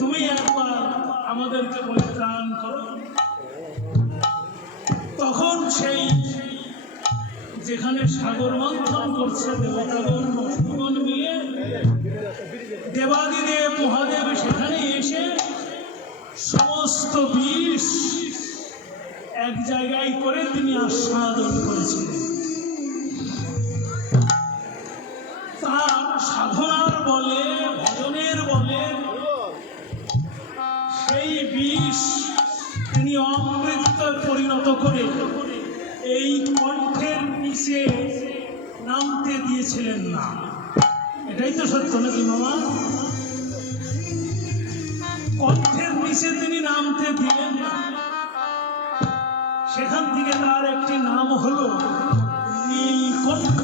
তুমি একবার আমাদেরকে পরিত্রাণ করো। তখন সেই যেখানে সাগর মন্থন করছে দেবতাগণ পশুগণ মিলে, দেবাদিদেব মহাদেব সেখানে এসে সমস্ত বিষ এক জায়গায় করে তিনি আস্বাদন করেছিলেন। তার সাধনার বলে, ভজনের বলে সেই বিষ তিনি অমৃতে পরিণত করে এই কণ্ঠের নিচে নামতে দিয়েছিলেন না। এটাই তো সত্য নাকি মামা? কণ্ঠের নিচে তিনি নামতে দিলেন না। সেখান থেকে তার একটি নাম হলো নীলকণ্ঠ।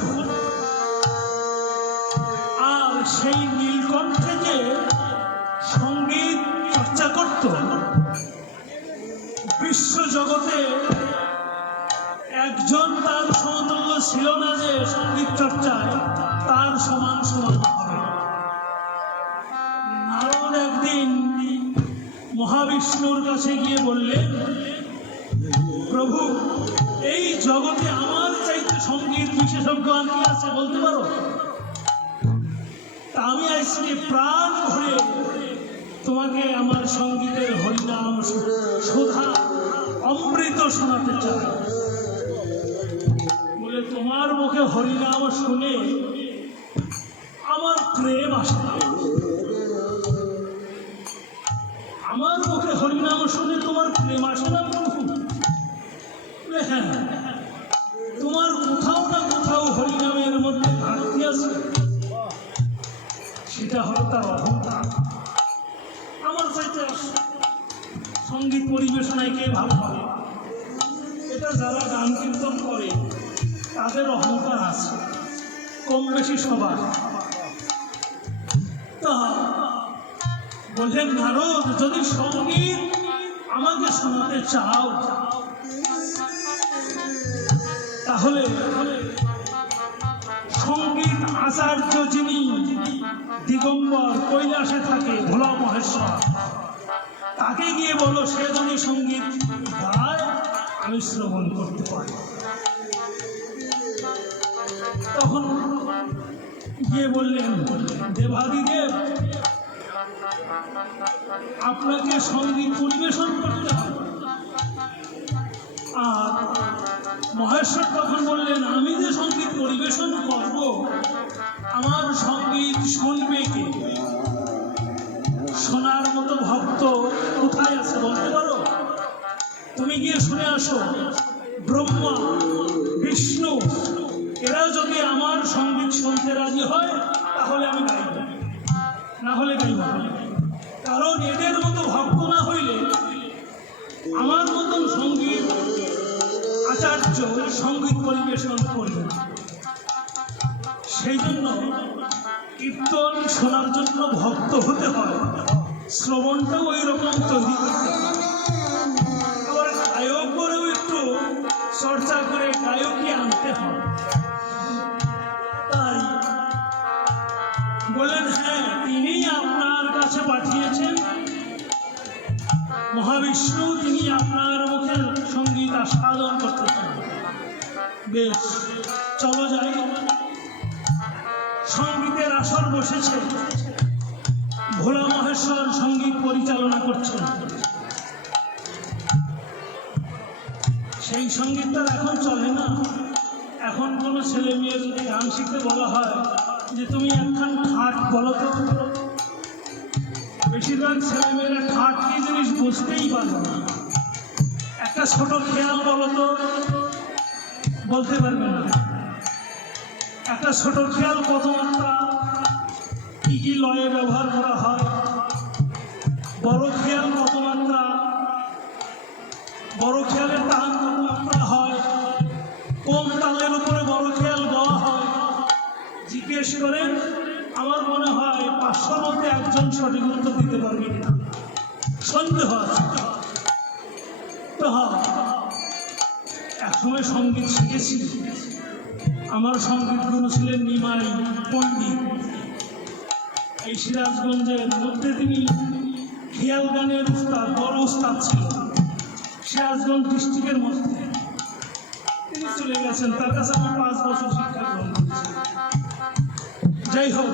আর সেই নীলকণ্ঠে যে সঙ্গীত চর্চা করত, বিশ্ব জগতে একজন তার সমতুল্য ছিল না যে সঙ্গীত চর্চায় তার সমান সমান হবে। নারদ একদিন মহাবিষ্ণুর কাছে গিয়ে বললেন, প্রভু, এই জগতে আমার চাইতে সঙ্গীত বিশেষজ্ঞ আর কি আছে বলতে পারো? তা আমি আজকে প্রাণ ভরে তোমাকে আমার সঙ্গীতের হরিনাম সুধা অমৃত শোনাতে চাই। বলে, তোমার মুখে হরিনাম শুনে আমার প্রেম আসে না। আমার মুখে হরিনাম শুনে তোমার প্রেম আসে না প্রভু? হ্যাঁ, তোমার কোথাও না কোথাও হরিনামের মধ্যে ঘাটতি আছে। সেটা হলো তার অহংকার। আমার চাইতে সঙ্গীত পরিবেশনায় কে ভালো হবে? এটা যারা গান কীর্তন করে তাদের অহংকার আছে, কম বেশি সবার। তা বললেন, নারদ, যদি সঙ্গীত আমাকে শোনাতে চাও তাহলে সঙ্গীত আচার্য যিনি দিগম্বর কৈলাসে থাকে, ভোলা মহেশ্বর, তাকে গিয়ে বলো, সে যদি সঙ্গীত গায় আমি শ্রবণ করতে পারি। তখন গিয়ে বললেন, দেবাদিদেব, আপনাকে সঙ্গীত পরিবেশন করতে হবে। আর মহেশ্বর তখন বললেন, আমি যে সঙ্গীত পরিবেশন করব, আমার সঙ্গীত শুনবে কে? শোনার মতো ভক্ত কোথায় আছে বলতে পারো? তুমি গিয়ে শুনে আসো। ব্রহ্মা, বিষ্ণু এরা যদি আমার সঙ্গীত শুনতে রাজি হয় তাহলে আমি গাইব, না হলে গাইব না। কারণ এদের মতো ভক্ত না হইলে আমার মতন সঙ্গীত আচার্য সঙ্গীত পরিবেশন করবে না। সেই জন্য কীর্তন শোনার জন্য ভক্ত হতে হয়, শ্রবণটাও ওই রকম তৈরি করতে হয়। আবার গায়ক করেও একটু চর্চা করে গায়কই আনতে হয়। তাই বললেন, হ্যাঁ, তিনি আপনার কাছে পাঠিয়েছেন মহাবিষ্ণু, তিনি আপনার মুখের সঙ্গীত আস্বাদন করতে চান। বেশ, চলো যাই। সঙ্গীতের আসর বসেছে, ভোলা মহেশ্বর সঙ্গীত পরিচালনা করছেন। সেই সঙ্গীতটা এখন চলে না। এখন কোনো ছেলে মেয়ে যদি গান শিখতে বলা হয় যে তুমি একখান ঠাট বলো তো, বেশিরভাগ ছেলে মেয়েরা ঠাট কি জিনিস বুঝতেই পারবে না। একটা ছোট খেয়াল বলো তো, বলতে পারবে না। একটা ছোট খেয়াল কত মাত্রা, কি কি লয়ে ব্যবহার করা হয়। বড় খেয়াল কত মাত্রা, বড় খেয়ালের তান করা হয়, কম তালের উপরে বড় খেয়াল গাওয়া হয়। জিজ্ঞেস করেন, আমার মনে হয় 500 মধ্যে একজন সঠিক উত্তর দিতে পারবে কিনা, সন্দেহ আছে। তো একসময় সঙ্গীত শিখেছি। আমার সঙ্গীত গুরু ছিলেন নিমাই পণ্ডিত। এই সিরাজগঞ্জের মধ্যে তিনি খেয়াল গানের উস্তাদ, বড় উস্তাদ ছিলেন সিরাজগঞ্জ ডিস্ট্রিক্টের মধ্যে। তিনি চলে গেছেন, তার কাছে আমি 5 বছর শিক্ষা গ্রহণ করেছি। যাই হোক,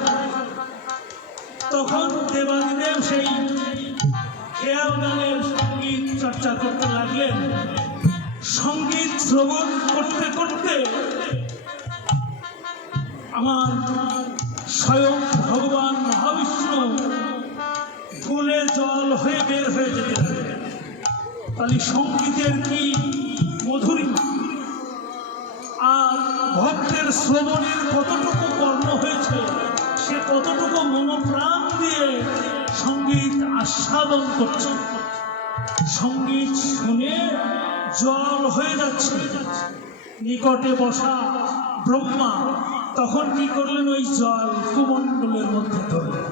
তখন দেবাদিদেব সেই খেয়াল গানের সঙ্গীত চর্চা করতে লাগলেন। সঙ্গীত শ্রবণ করতে করতে আমার স্বয়ং ভগবান মহাবিষ্ণু ফুলে জল হয়ে বের হয়ে যেতে লাগলেন। তাহলে সঙ্গীতের কি মধুরিমা আর ভক্তের শ্রবণের কতটুকু কর্ণ হয়েছে, সে কতটুকু মনোপ্রাণ দিয়ে সঙ্গীত আস্বাদন করছে। সঙ্গীত শুনে জল হয়ে যাচ্ছে। নিকটে বসা ব্রহ্মা তখন কি করলেন, ওই জল কুমণ্ডলের মধ্যে ধরলেন।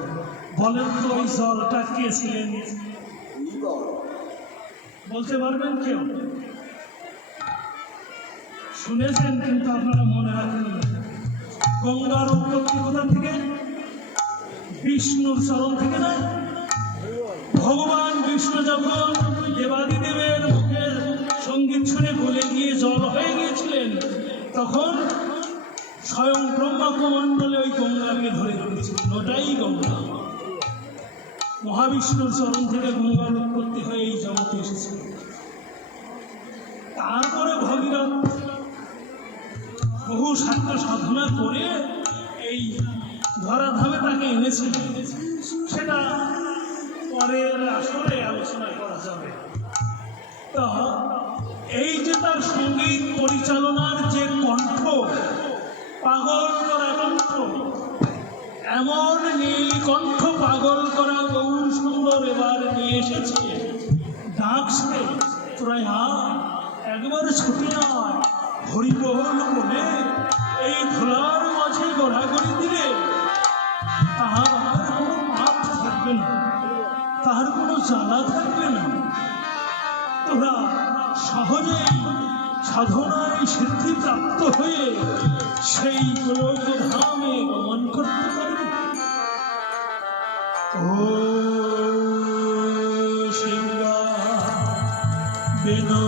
বলেন তো ওই জলটা কে ছিলেন? বলতে পারবেন কেউ? শুনেছেন কিন্তু আপনারা মনে রাখেন না। গঙ্গার উৎপত্তি কোথা থেকে? বিষ্ণুর চরণ থেকে না? ভগবান বিষ্ণু যখন দেবাদিদেবের মুখের সঙ্গীত শুনে গলে গিয়ে জল হয়ে গিয়েছিলেন, তখন স্বয়ং ব্রহ্মা কুমণ্ডলে ওই গঙ্গাকে ধরে রেখেছিলেন। ওটাই গঙ্গা। মহাবিষ্ণুর চরণ থেকে গঙ্গার উৎপত্তি হয়ে এই জগতে এসেছিল। তারপরে ভগীরথ বহু সাধ্য সাধনা করে এই ধরাধামে তাকে এনেছিলেন। সেটা পরের আসরে আলোচনা করা যাবে। তো এই যে তার সঙ্গীত পরিচালনার যে কণ্ঠ, পাগল করা কণ্ঠ, এমন নীলকণ্ঠ পাগল করা গৌর সুন্দর এবার নিয়ে এসেছে। ডাকছে, তোরা একবারে ছুটি নয়, হরিবহল বলে এই ধুলার মাঝে গড়াগড়ি দিলে তাহার আর কোনো পাপ থাকবে না, তাহার কোনো জ্বালা থাকবে না। তোরা সহজেই সাধনায় সিদ্ধিপ্রাপ্ত হয়ে সেই গোলকধামে গমন করতে পারবে। ও শিবা বেনো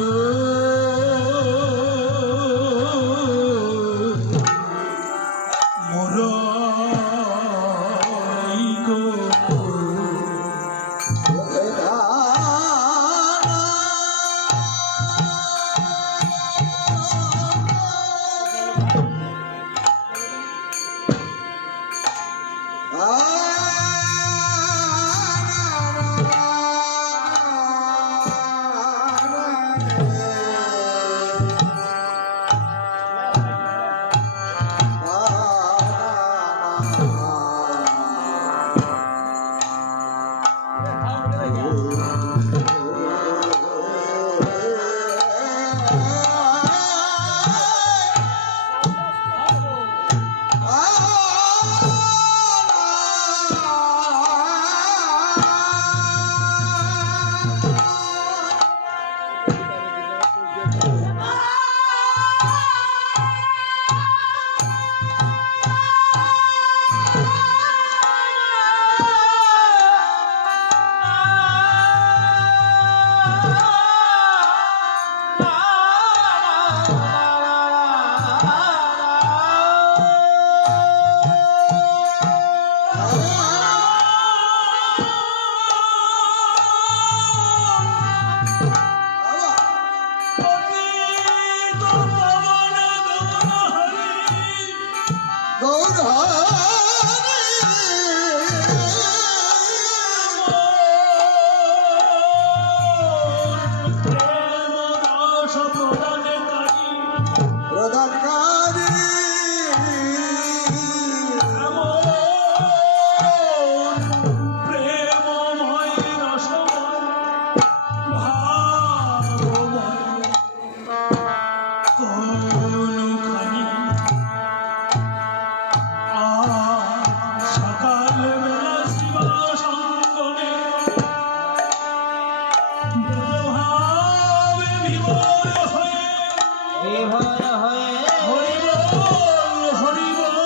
বিভোর হয়ে হরি বল হরি বল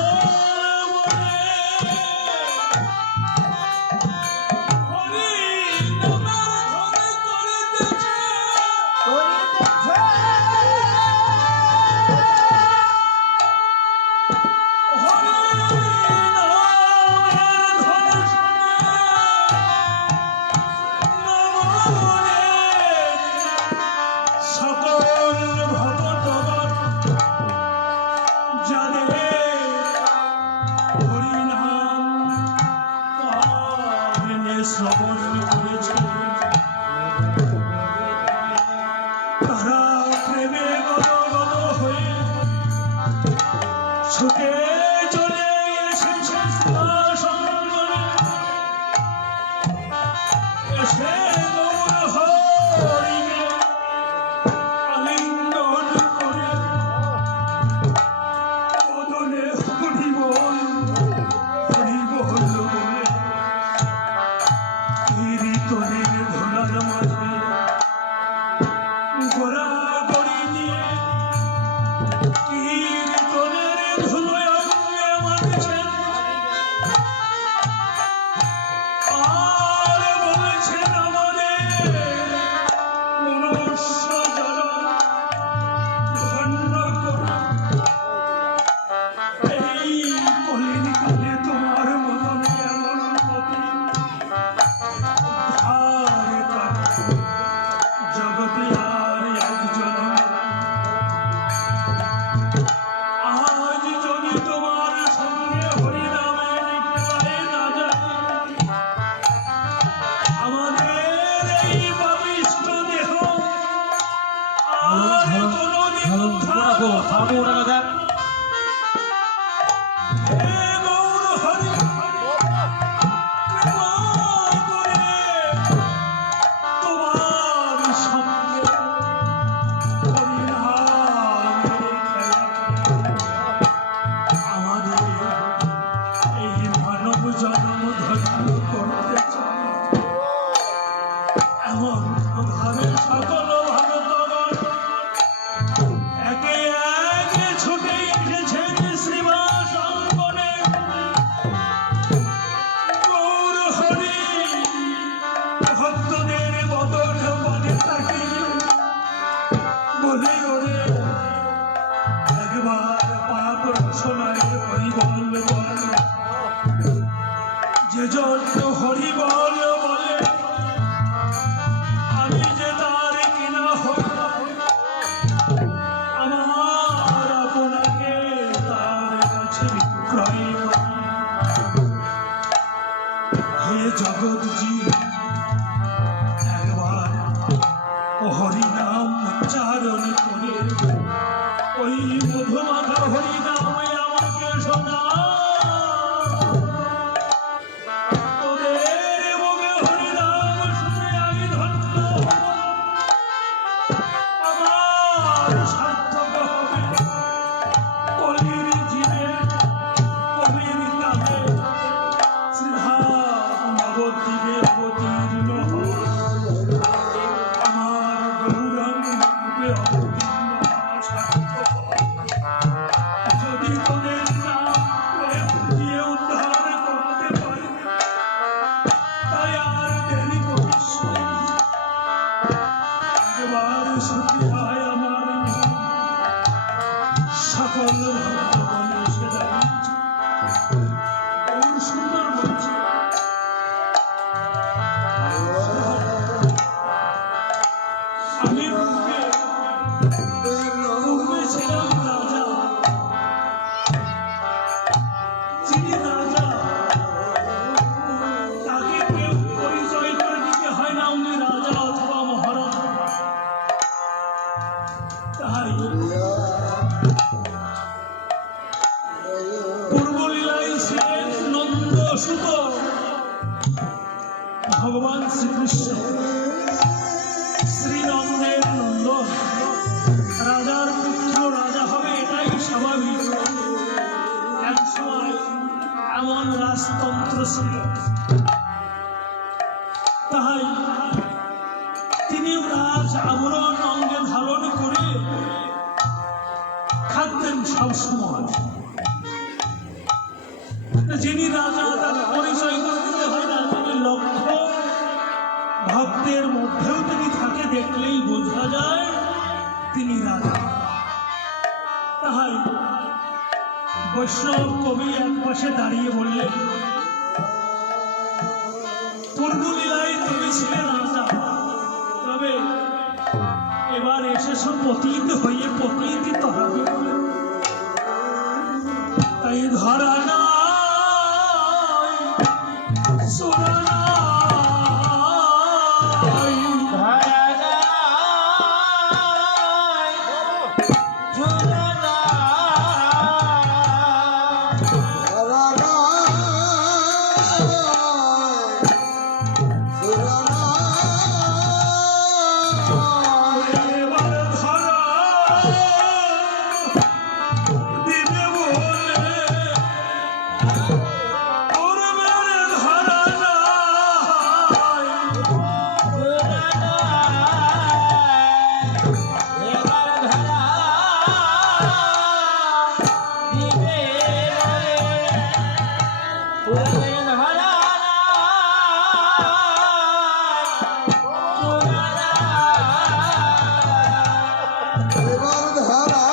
বলে হরি নামের ধরে করিতেছে হরি নামের ধরে সকল ভক্তগণ যাদের হরিনাম পানে শ্রবণ করেছে তারা প্রেমে গদগদ হয়ে ছুটে চলে এসেছে সঙ্গনে এসে গৌর হরিকে আলিঙ্গন করে বদলে হরি বল বলে কীর্তনের ধরার মাঝে গোড়াগড়ি দিয়ে কীর্তনের ধুলোয় অঙ্গে মানছেন আর বলছেন আমাদের মনুষ্য যারা ধন্য করো এই কলিকালে তোমার মতন কেমন কবি ধার করে জগতে আর একজন আজ যদি তোমার সঙ্গে হরিনামের কৃপায় না যায় আমাদের এই পাপিষ্ঠ দেহ আর কোনোদিন উদ্ধার হবে না। হে গৌর হরি কৃপা করে তোমার সঙ্গে হরিনামের খেলা আমাদের এই মানব জন্ম ধন্য করতে চায় এমন ভাবে সকল ভক্তগণ একে একে ছুটে এসেছেন শ্রীবাস অঙ্গনে গৌর হরি ভক্তদের বদন বনে থাকি বলে ওরে একবার পাপ রচনায় হরিবল বল যে জন্য হরিবল বলে আমি যে তার কিনা হলাম আমার আপনাকে তার কাছে বিক্রয় করি হে জগৎজি একবার হরিনাম উচ্চারণ করে ওই মধুমাখা হরিনামে আমাকে শোনা তোদের মুখে হরিনাম শুনে আমি ধন্য হব। আমার সার্থক হবে কলির জীবের কবির কালে শ্রীধাম নবদ্বীপে অবতীর্ণ হওয়া আমার গৌরাঙ্গ রূপে অবতীর্ণ হওয়া সার্থক হবে। যদি তোদের নাম প্রেম দিয়ে উদ্ধার করতে পারি তাই আর দেরি করিস না। একবার সত্যি হয় আমার সকল ভক্তগণ এসে দাঁড়িয়েছে ওর সুন্দর বলছে আমি পূর্বে ছিলাম রাজা যিনি রাজা তাকে কেউ পরিচয় করে দিতে হয় না উনি রাজা অথবা মহারাজা তাই পূর্বলীলায় ছিলেন নন্দসুত ভগবান শ্রীকৃষ্ণ শ্রীনন্দের নন্দন রাজার পুত্র রাজা হবে এটাই স্বাভাবিক এক সময় এমন রাজতন্ত্র ছিল তাই তিনি রাজ আবরণ অঙ্গে ধারণ করে সবসময়। যিনি রাজা তার পরিচয় করে দিতে হয় না, তিনি লক্ষ ভক্তের মধ্যেও তিনি থাকে, দেখলেই বোঝা যায় তিনি রাজা। তাই বৈষ্ণব কবি এক পাশে দাঁড়িয়ে বললেন, পূর্বলীলায় তুমি ছিলে রাজা, তবে এবার এসেছো পতিত হয়ে, পতিত হবে। তাই ধরা নাই সোনা নাই, ধরা নাই চূড়া নাই, ধরা এবার ধরা দিবে বলে পূর্বের ধরা নাই। চূড়া নাই, এবার ধরা দিবে বলে পূর্বে ধরা নাই, চূড়া নাই। এবার ধরা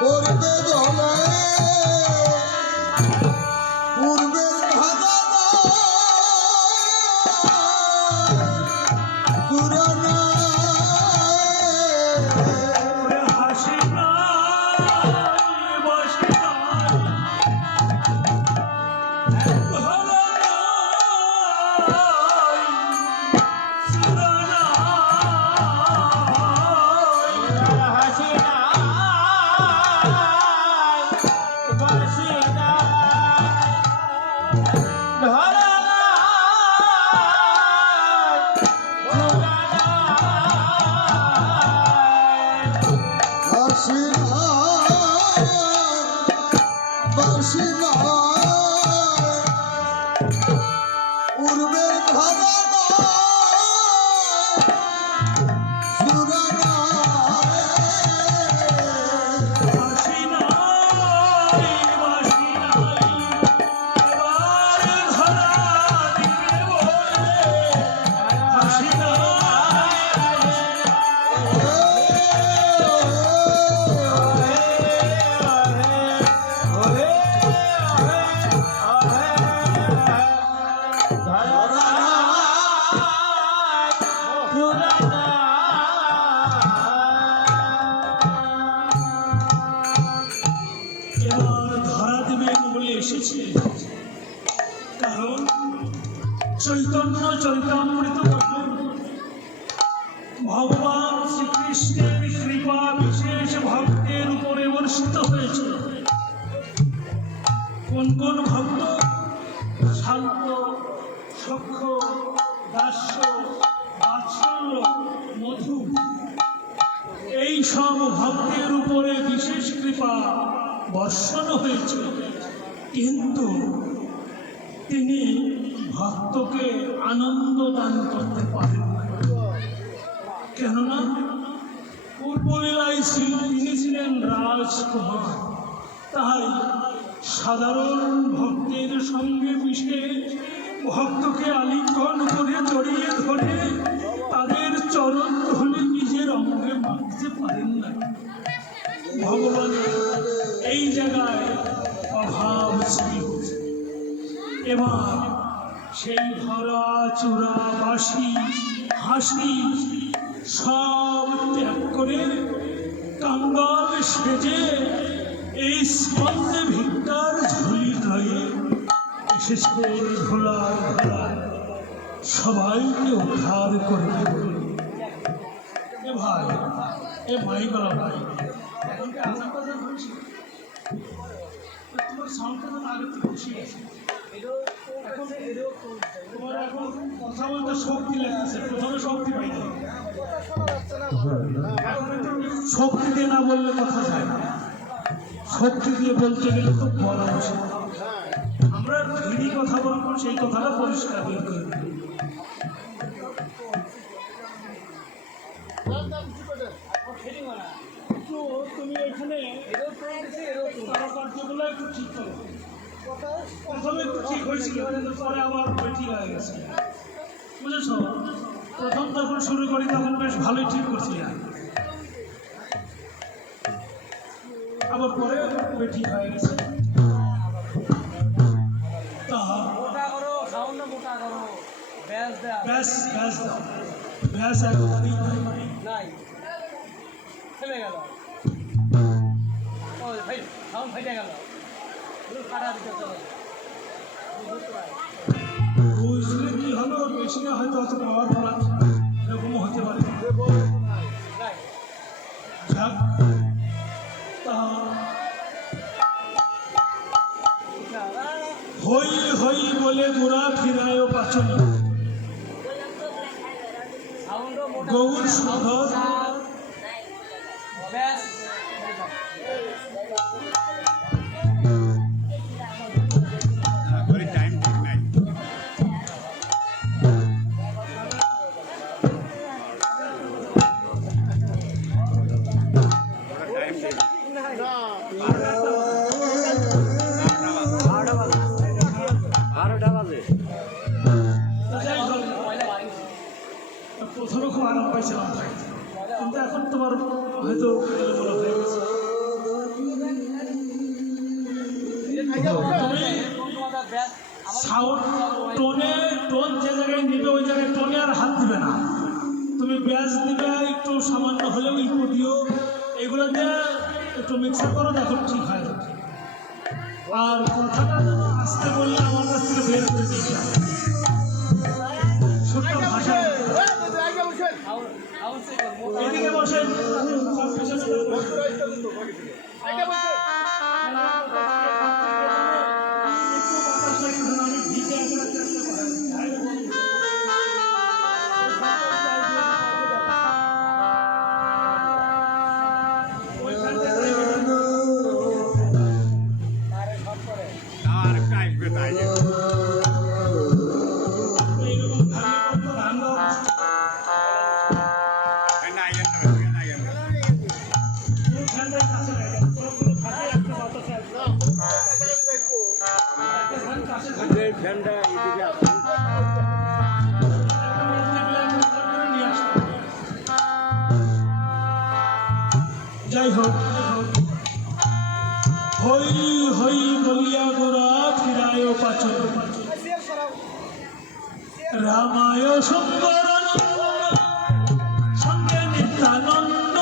পড়বে বলে পূর্বের ধারা পুরানা ওরে হাসি নাই, বাসি নাই, ধরা নাই, চূড়া নাই। হাসি নাই, বাসি নাই, ধরা নাই, চূড়া নাই। হাসি না বাসি না পূর্বের ধারা পুরানা হাসি নাই, বাসি নাই, এবার ধরা দিবে বলে হাসি নাই। এবার ধরা দেবেন বলে এসেছে, কারণ চৈতন্য চরিতামৃত বললেন, ভগবান শ্রীকৃষ্ণের কৃপা বিশেষ ভক্তের উপরে বর্ষিত হয়েছে। কোন কোন ভক্ত? শান্ত, সখ্য, দাস্য, বাৎসল্য, মধু, এই সব ভক্তের উপরে বিশেষ কৃপা বর্ষণ হয়েছে। কিন্তু তিনি ভক্তকে আনন্দ দান করতে পারেন না। কেননা পূর্বলীলায় তিনি ছিলেন রাজকুমার, তাই সাধারণ ভক্তের সঙ্গে মিশে ভক্তকে আলিঙ্গন করে জড়িয়ে ধরে তাদের চরণ ধুলি নিজের অঙ্গে মাখতে পারেন না। ভগবানের এই জায়গায় অভাব ছিল। এবার সেই ধরা চূড়া বাসি হাসি সব ত্যাগ করে কাঙ্গাল সেজে এই স্পন্দে ভিক্ষার ঝুলি গায়ে এসেছে ধোলায় ধোলায় সবাইকে উদ্ধার করে দেবে। এ ভাই, এ ভাই করা ভাই, এখন কি আসার কথা বলছি? তোমার সংখ্যা আগে তো খুশি আছে, তোমার এখন কথা বলতে শক্তি লাগতেছে। প্রথমে শক্তি পাই না, এখন একটু শক্তি দিয়ে না বললে কথা যায় না। শক্তি দিয়ে বলতে গেলে তো বলা উচিত। আমরা ধীরে কথা বলবো, সেই কথাটা পরিষ্কার বের করে দেবো। তো তুমি এখানে কারুকার্যগুলো একটু ঠিক করো। প্রথমে একটু ঠিক হয়েছিল, কিন্তু পরে আবার ঠিক হয়ে গেছে, বুঝেছ? প্রথম যখন শুরু করি তখন বেশ ভালোই ঠিক করছিলাম, আবার পরে ঠিক হয়ে গেছে। তা ব্যাস ব্যাস দাও, ব্যাস একবারই নাই থেমে গেল। ও ভাই সাউন্ড ফাইটে গেল, কাটা দিতে হবে। বুঝলে কি হলো, মেশিনে হয়তো অত পাওয়ার ফলান এরকমও হতে পারে। নাই যাক, তা হই হই বলে গোড়া ফিরায় পাচন, সাউন্ডও মোটা গৌর সুধর ব্যাস যাই হোক, প্রথমে খুব আরাম পাইছিলাম, কিন্তু এখন তোমার হয়তো এলোমেলো হয়ে গেছে। তুমি ব্যাস সাউন্ড টোনে, টোন যে জায়গায় নিবে ওই জায়গায় টোনে আর হাত দিবে না। তুমি ব্যাস দিবে, একটু সামান্য হলেও ইকো দিও, এগুলো দিয়ে একটু মিক্সার করো, দেখো ঠিক হয়ে যাবে। আর কথাটা যেন আসতে বললে আমার কাছ থেকে বের করে দিতে হবে, ছোট্ট ভাষা। এদিকে বসেন, সব পেছনে একটু বাতাস লাগছে না, আমি ভিজে একবার চেষ্টা করি। যাই হোক, হই হই বলিয়া গোরা ফিরায় পাচন, রামায় সুন্দর সঙ্গে নিত্যানন্দ,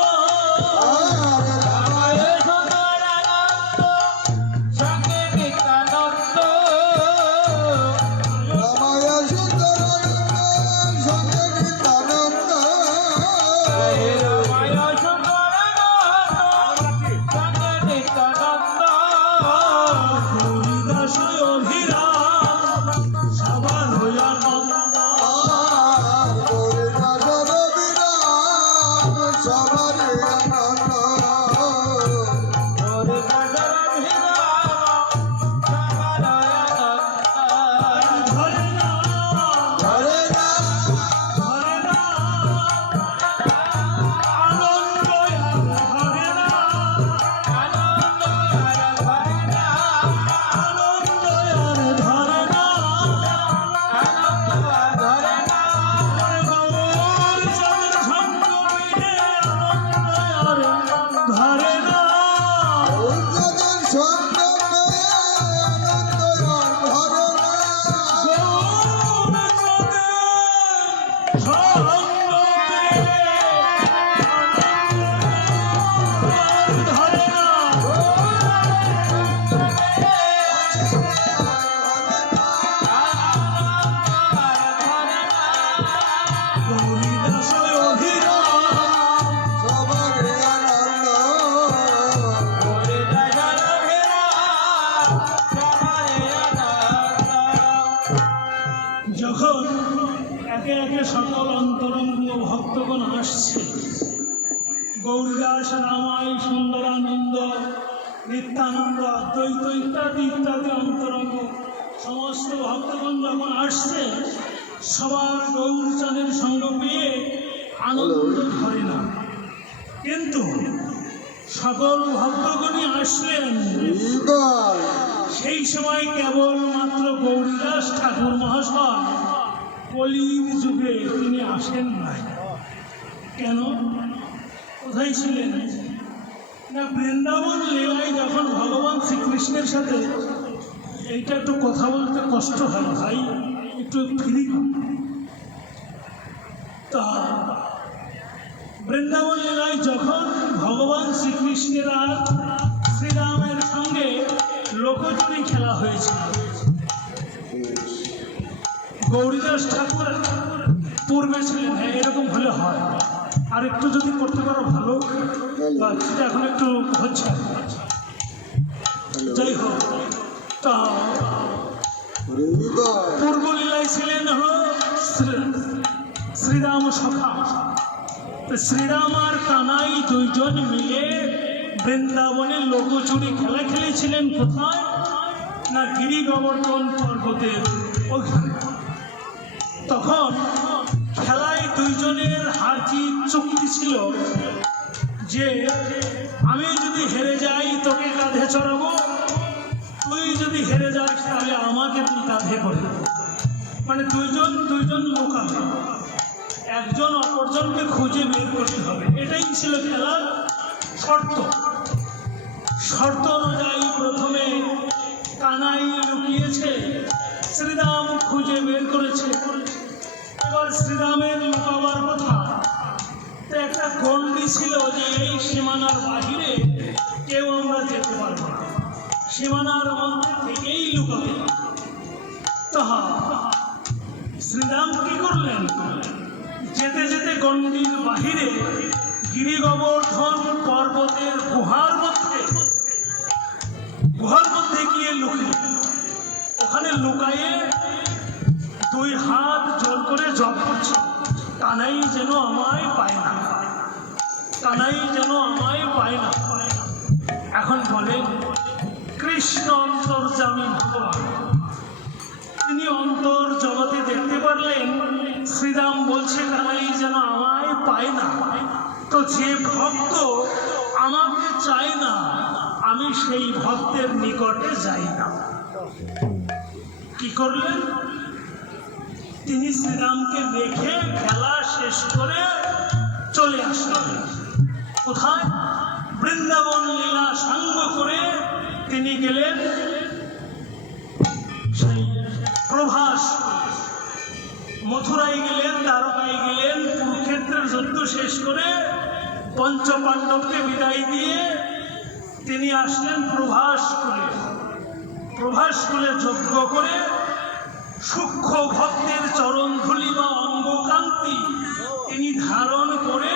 যখন একে একে সকল অন্তরঙ্গ ভক্তগণ আসছে, গৌরদাস, রামাই, সুন্দরানন্দ, নিত্যানন্দ, অদ্বৈত ইত্যাদি ইত্যাদি অন্তরঙ্গ সমস্ত ভক্তগণ যখন আসছে, সবার গৌরচাঁদের সঙ্গ পেয়ে আনন্দ ধরে না। কিন্তু সকল ভক্তগণই আসলেন। এইবার সেই সময় কেবলমাত্র গৌরীদাস ঠাকুর মহাশয় কলির যুগে তিনি আসেন নাই। কেন? কোথায় ছিলেন? না, বৃন্দাবন লীলায় যখন ভগবান শ্রীকৃষ্ণের সাথে, এইটা একটু কথা বলতে কষ্ট হয় ভাই, একটু ফিরি। তা বৃন্দাবন লীলায় যখন ভগবান শ্রীকৃষ্ণের আর শ্রীরামের সঙ্গে লোকচুরি খেলা হয়েছিল, গৌরীদাস ঠাকুর পূর্বে ছিলেন। হ্যাঁ, এরকম হলে হয়, আর একটু যদি করতে পারো ভালো, বা সেটা এখন একটু হচ্ছে। যাই হোক, তা এইবার পূর্বলীলায় ছিলেন হলো শ্রীরাম সখা। শ্রীরাম আর কানাই দুইজন মিলে বৃন্দাবনে লোকচুরি খেলা খেলেছিলেন। কোথায়? না, গিরি গোবর্ধন পর্বতের ওখানে। তখন খেলায় দুইজনের হার জিত চুক্তি ছিল যে আমি যদি হেরে যাই তোকে কাঁধে চড়াবো, তুই যদি হেরে যাস তাহলে আমাকে তুই কাঁধে করবি। মানে দুইজন লোকাবে, একজন অপরজনকে খুঁজে বের করতে হবে। এটাই ছিল খেলার শর্ত। শর্ত অনুযায়ী প্রথমে কানাই লুকিয়েছে, শ্রীরাম খুঁজে বের করেছে। এবার শ্রীরামের লুকাবার কথা, তো একটা গণ্ডি ছিল যে এই সীমানার বাহিরে কেউ আমরা যেতে পারবো না, সীমানার মধ্যে থেকেই লুকাবে। তাহা শ্রীরাম কি করলেন? যেতে যেতে গণ্ডির বাহিরে গিরি গোবর্ধন পর্বতের গুহার মধ্যে গিয়ে লুকিয়ে, ওখানে লুকায়ে দুই হাত জোর করে জপ করছে, কানাই যেন আমায় পায় না, কানাই যেন আমায় পায় না। এখন বলেন, কৃষ্ণ অন্তর্যামী ভগবান, তিনি অন্তর জগতে দেখতে পারলেন শ্রীরাম বলছে কানাই যেন আমায় পায় না। তো যে ভক্ত আমাকে চায় না, আমি সেই ভক্তের নিকটে যাই না। কি করলেন? তিনি শ্রীরামকে দেখে খেলা শেষ করে চলে আসলেন। কোথায়? বৃন্দাবন লীলা সাঙ্গ করে তিনি গেলেন সেই প্রভাস। মথুরায় গেলেন, দ্বারকায় গেলেন, কুরুক্ষেত্রের যুদ্ধ শেষ করে পঞ্চপাণ্ডবকে বিদায় দিয়ে তিনি আসলেন প্রভাস কুলে। প্রভাস কুলে যজ্ঞ করে সূক্ষ্ম ভক্তের চরণ ধুলি বা অঙ্গকান্তি তিনি ধারণ করে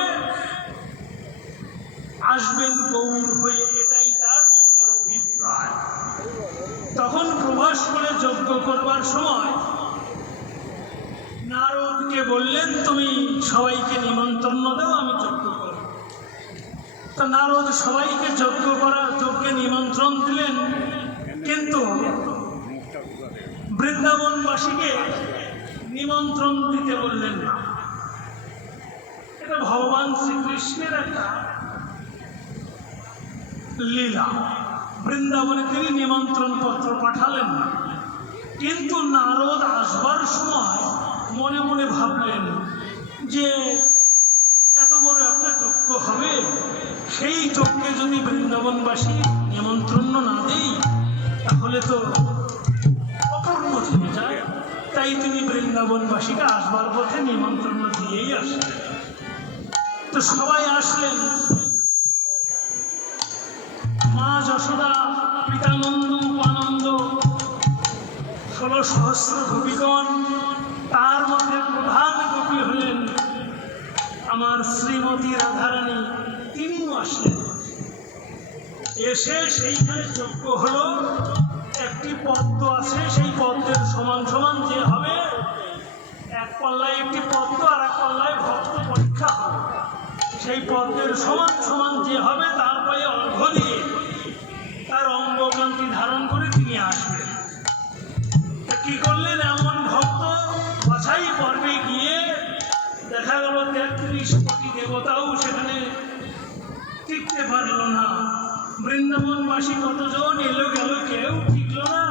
আসবেন গৌর হয়ে, এটাই তার মনের অভিপ্রায়। তখন প্রভাস কুলে যজ্ঞ করবার সময় নারদকে বললেন, তুমি সবাইকে নিমন্ত্রণ দাও, আমি যজ্ঞ করব। তো নারদ সবাইকে যজ্ঞে নিমন্ত্রণ দিলেন, কিন্তু বৃন্দাবনবাসীকে নিমন্ত্রণ দিতে বললেন না। এটা ভগবান শ্রীকৃষ্ণের একটা লীলা। বৃন্দাবনে তিনি নিমন্ত্রণ পত্র পাঠালেন না, কিন্তু নারদ আসবার সময় মনে মনে ভাবলেন যে এত বড় একটা যজ্ঞ হবে, সেই যজ্ঞে যদি বৃন্দাবনবাসী নিমন্ত্রণ না দেই তাহলে তো অপূর্ণ থেকে যায়। তাই তিনি বৃন্দাবনবাসীকে আসবার পথে নিমন্ত্রণ দিয়েই আসলেন। তো সবাই আসলেন। মা যশোদা, পিতানন্দ, উপানন্দ, 16,000 গোপীগণ, তার মধ্যে প্রধান গোপী হলেন আমার শ্রীমতী রাধারানী, তিনিও আসলেন। এসে সেইখানে যজ্ঞ হলো। একটি পদ্ম আছে, সেই পদ্মের সমান সমান যে হবে, এক পাল্লায় একটি পদ্ম আর এক পাল্লায় ভক্ত পরীক্ষা হবে। সেই পদ্মের সমান সমান যে হবে তার পায়ে অর্ঘ্য দিয়ে তার অঙ্গকান্তি ধারণ করে তিনি আসবেন। কি করলেন? এমন ভক্ত বাছাই পর্বে গিয়ে দেখা গেল 33 কোটি দেবতাও সেখানে ব্রজবাসী কতজন এলো গেল, কেউ ঠিকলো না।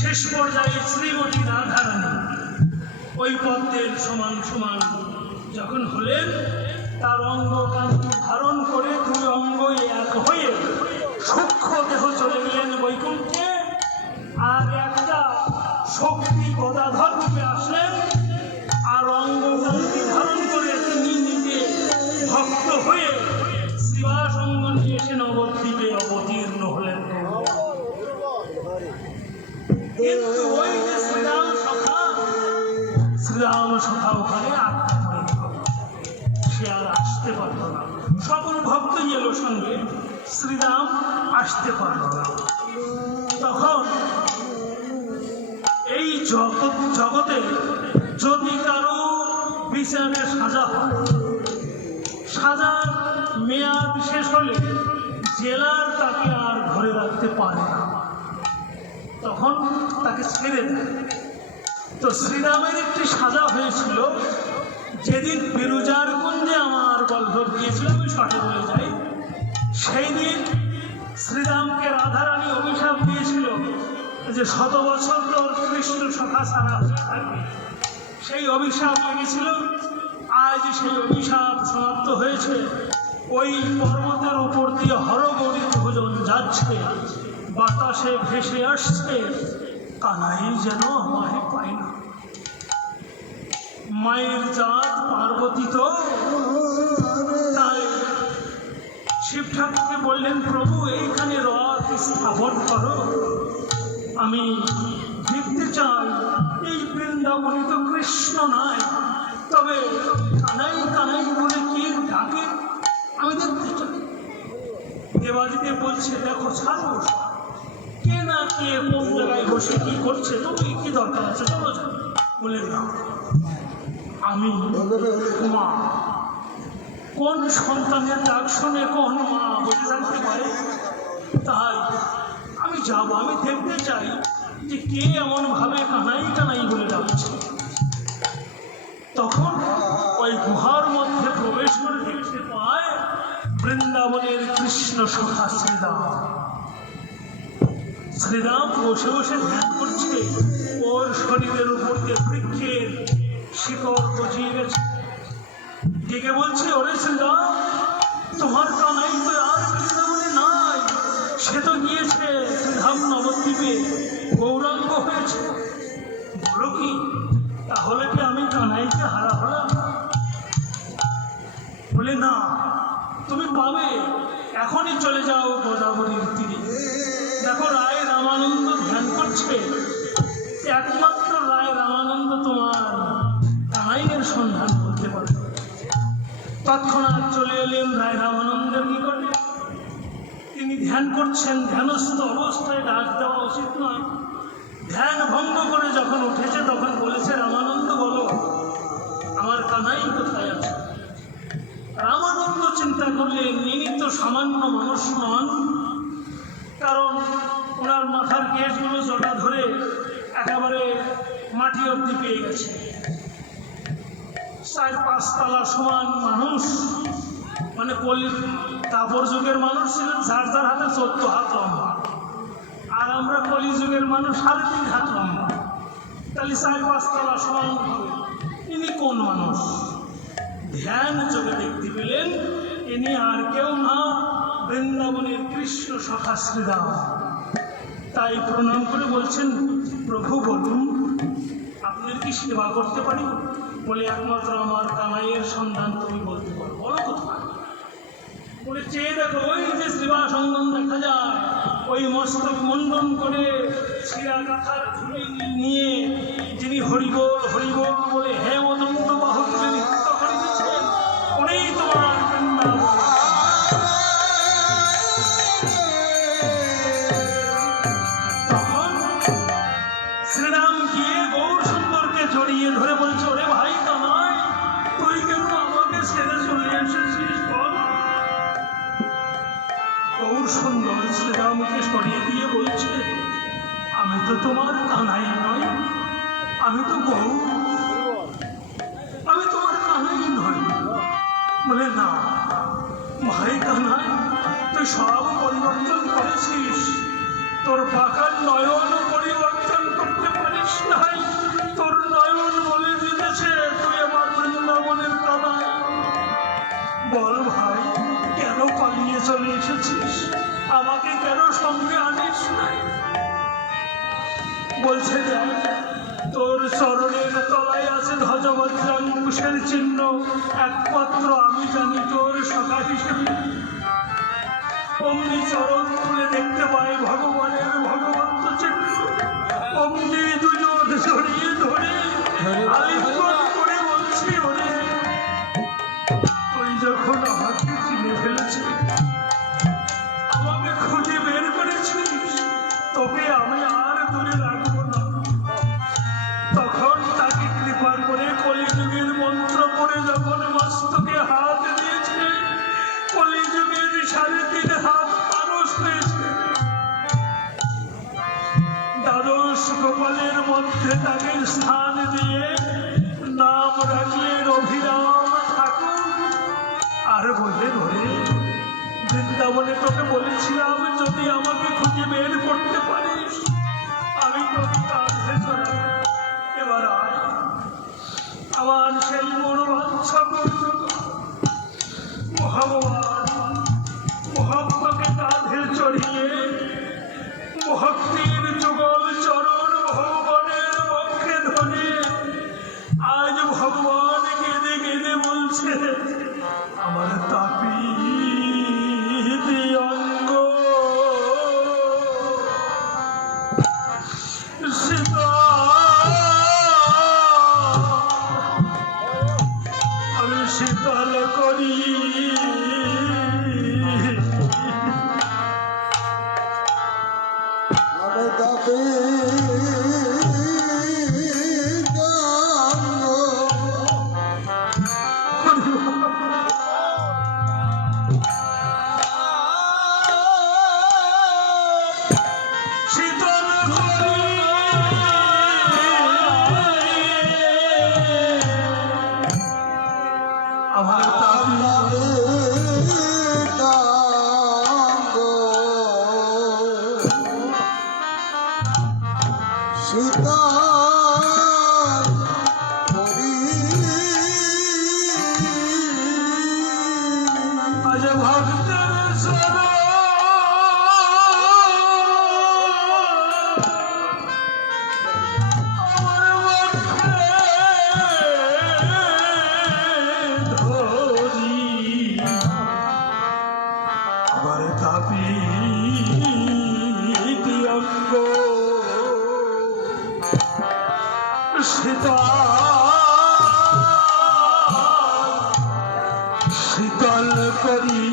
শেষ পর্যায়ে শ্রীমতী রাধারানী ওই পদ্মের সমান সমান যখন হলেন, তার অঙ্গ কান্তি ধারণ করে দুই অঙ্গ এক হয়ে সূক্ষ্ম দেহ চলে গেলেন বৈকুণ্ঠে। আর একটা শক্তি গদাধর রূপে আসলেন, আর অঙ্গ কান্তি ধারণ করে তিনি নিজে ভক্ত হয়ে শ্রীবাস অঙ্গ নিয়ে এসে নবদ্বীপে অবতীর্ণ হলেন। কিন্তু ওই যে শ্রীরাম সখা ওখানে আত্মা করে সে আর আসতে পারল না। সকল ভক্তই এলো সঙ্গে, শ্রীরাম আসতে পারল না। তখন এই জগতে যদি কারো বিচারে সাজা হয়, সাজার মেয়াদ শেষ হলে জেলার তাকে আর ধরে রাখতে পারে না, তখন তাকে ছেড়ে দেয়। তো শ্রীরামের একটি সাজা হয়েছিল, যেদিন বিরুজার কুঞ্জে আমার বল্লভ গিয়েছিল, আমি শটে বলে যাই, সেই দিন শ্রীরামকে রাধারানী অভিশাপ দিয়েছিল যে 100 বছর তোর কৃষ্ণ সখা ছাড়া থাকবে। সেই অভিশাপ লেগেছিল। আজ সেই অভিশাপ সমাপ্ত হয়েছে। ওই পর্বতের উপর দিয়ে হরগৌরীর ভোজন যাচ্ছে, বাতাসে ভেসে আসছে, কানাই যেন আমায় পায় না। মায়ের জাত পার্বতী তো, তাই শিব ঠাকুরকে বললেন, প্রভু এইখানে রথ স্থাপন করো, আমি দেখতে চাই এই বৃন্দাবনে তো কৃষ্ণ নাই, তবে কানাই কানাই বলে কি ডাকে, আমি দেখতে চাই। দেবাদিদেব বলছে, দেখো ছাড়ো, কে না কে কোন জায়গায় বসে কি করছে, তুমি কি দরকার আছে, চলো যাও। বলে না, আমি মা, কোন সন্তানের ডাক শুনে কোন মা বসে থাকতে পারে? তাই আমি যাব, আমি দেখতে চাই যে কে এমন ভাবে কানাই কানাই বলে ডাকছে। তখন ওই গুহার মধ্যে প্রবেশ করে দেখতে পায় বৃন্দাবনের কৃষ্ণ সখা শ্রীরাম। শ্রীরাম বসে বসে ধ্যান করছে, ওর শরীরের উপর দিয়ে বৃক্ষের শিকড় গজিয়ে গেছে। ডেকে বলছে, ওরে শ্রীরাম, তোমার কানাই তো আর বৃন্দাবনে নাই, সে তো গিয়েছে শ্রীধাম নবদ্বীপে, গৌরাঙ্গ হয়েছে। বলো কি, তাহলে কি আমি কানাইকে হারা হলাম? বলে না, তুমি পাবে, এখনই চলে যাও গোদাবরীর তীরে। দেখো রায় রামানন্দ ধ্যান করছে, একমাত্র রায় রামানন্দ তোমার কানাইয়ের সন্ধান করতে পারে। তৎক্ষণাৎ চলে এলেন রায় রামানন্দের নিকটে। তিনি ধ্যান করছেন, ধ্যানস্থ অবস্থায় ডাক দেওয়া উচিত নয়। ধ্যান ভঙ্গ করে যখন উঠেছে, তখন বলেছে, রামানন্দ বলো, আমার কানাই কোথায় আছে? রামানন্দ চিন্তা করলেন, ইনি তো সামান্য মানুষ নন, কারণ ওনার মাথার কেশগুলো জটা ধরে একেবারে মাটি অব্দি পেয়ে গেছে। 4-5 তলা সমান মানুষ, মানে তাপর যুগের মানুষ ছিলেন যার যার হাতে 14 হাত লম্বা, আর আমরা কলিযুগের মানুষ 3.5 হাত লম্বা। তাহলে 4-5 তলা সমান হবে। ইনি কোন মানুষ? ধ্যান চোখে দেখতে পেলেন ইনি আর কেউ না, বৃন্দাবনের কৃষ্ণ সখা শ্রীরাম। তাই প্রণাম করে বলছেন, প্রভু বলুন, আপনার কি সেবা করতে পারি? বলে, একমাত্র আমার কানাইয়ের সন্ধান তুমি বলতে পারো, বলো কোথায়? বলে, চেয়ে দেখো, ওই যে শ্রীবাস অঙ্গন দেখা যায়, ওই মস্তক মণ্ডন করে শিরা কাঁথার ঝুলি নিয়ে যিনি হরিবোল হরিবোল বলে হে অনন্ত বাহুকে নৃত্য করিতেছেন, উনিই তোমার বৃন্দাবন। তখন শ্রীরাম গিয়ে গৌর সুন্দরকে জড়িয়ে ধরে বলছে, ওরে ভাই কানাই, তুই কেন আমাকে ছেড়ে চলে এসেছিস বল? গৌর সুন্দর শ্রীরামকে সরিয়ে দিয়ে বলছে, আমি তো তোমার কানাই নই, আমি তো গৌর, আমি তোমার কানাই নই। বলে, না ভাই কানাই, তুই সব পরিবর্তন করেছিস, তোর পাকার নয়ন পরিবর্তন করতে পারিস নাই। তোর নয়ন বলে দিতেছে তুই আমার বৃন্দাবনের কানাই। বল ভাই, কেন পালিয়ে চলে এসেছিস? আমাকে কেন সঙ্গে আনিস নাই? বলছে দেখ, তোর চরণের তলায় আছে ধ্বজবজ্রাঙ্কুশের চিহ্ন, একমাত্র আমি জানি তোর সখা হিসেবে। অমনি চরণ তুলে দেখতে পাই ভগবানের ভগবন্ত চিহ্ন। অমনি দুজন জড়িয়ে ধরে আলিঙ্গন করে বলছি, ওরে তুই যখন আমাকে চিনে ফেলেছিস, আমাকে খুঁজে বের করেছিস, তোকে আমি আর দূরে রাখবো না। তখন তাকে কৃপা করে কলিযুগের মন্ত্র পড়ে যখন মস্তকে হাত দিয়েছে, কলিযুগের 3.5 হাত পারস হয়েছে। দ্বাদশ গোপালের মধ্যে তাকে স্থান দিয়ে নাম রাখলেন অভিরাম ঠাকুর। আর বললেন, ওরে বৃন্দাবনে তোকে বলেছিলাম যদি আমাকে খুঁজে বের করতে পারিস আমি তোকে কাঁধে চড়াবো। এবার আয়, আমার সেই মনোবাঞ্ছা পূর্ণ ভগবান মহাত্মাকে কাঁধে চড়িয়ে ভক্তির যুগল চরণ ভগবানের পক্ষে ধরে আজ ভগবান কেঁদে কেঁদে বলছে, আমার তাপি অঙ্গ সীতা, আমি শীতল করি আমি তাপে শীতল করি আমার তাপি আজ ভক্তের চরণ আমার বক্ষে ধরি, আমার তাপি অঙ্গ শীতল করি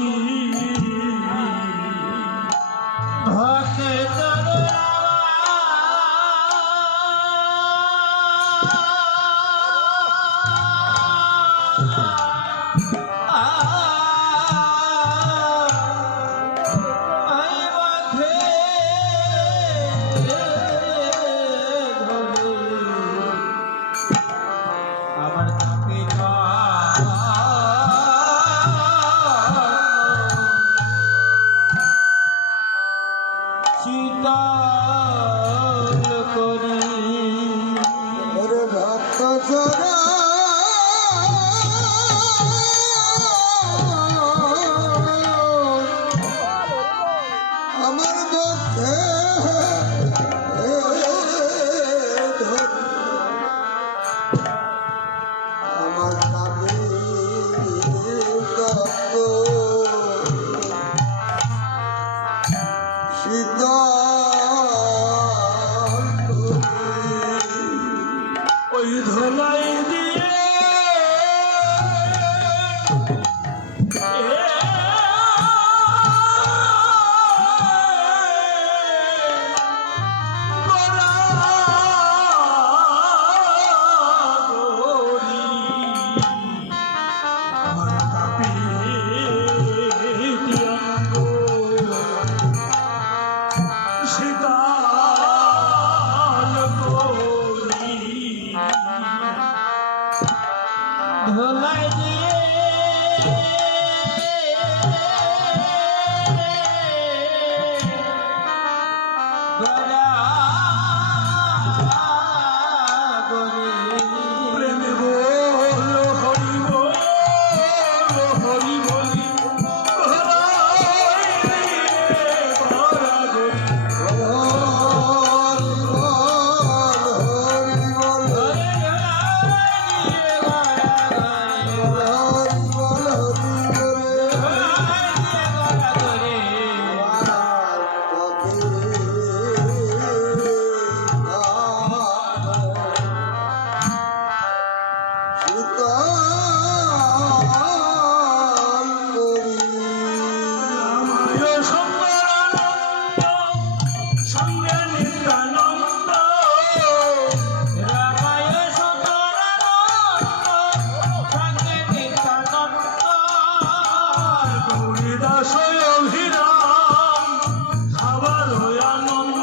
রামায় সুন্দরানন্দ সঙ্গে নিত্যানন্দ রামায় সুন্দরানন্দ সঙ্গে নিত্যানন্দ গৌরীদাস অভিরাম সবার আনন্দ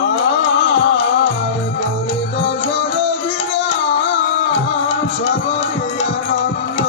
আর গৌরী দর্শন বিরাম সবরই আনন্দ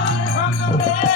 ধরে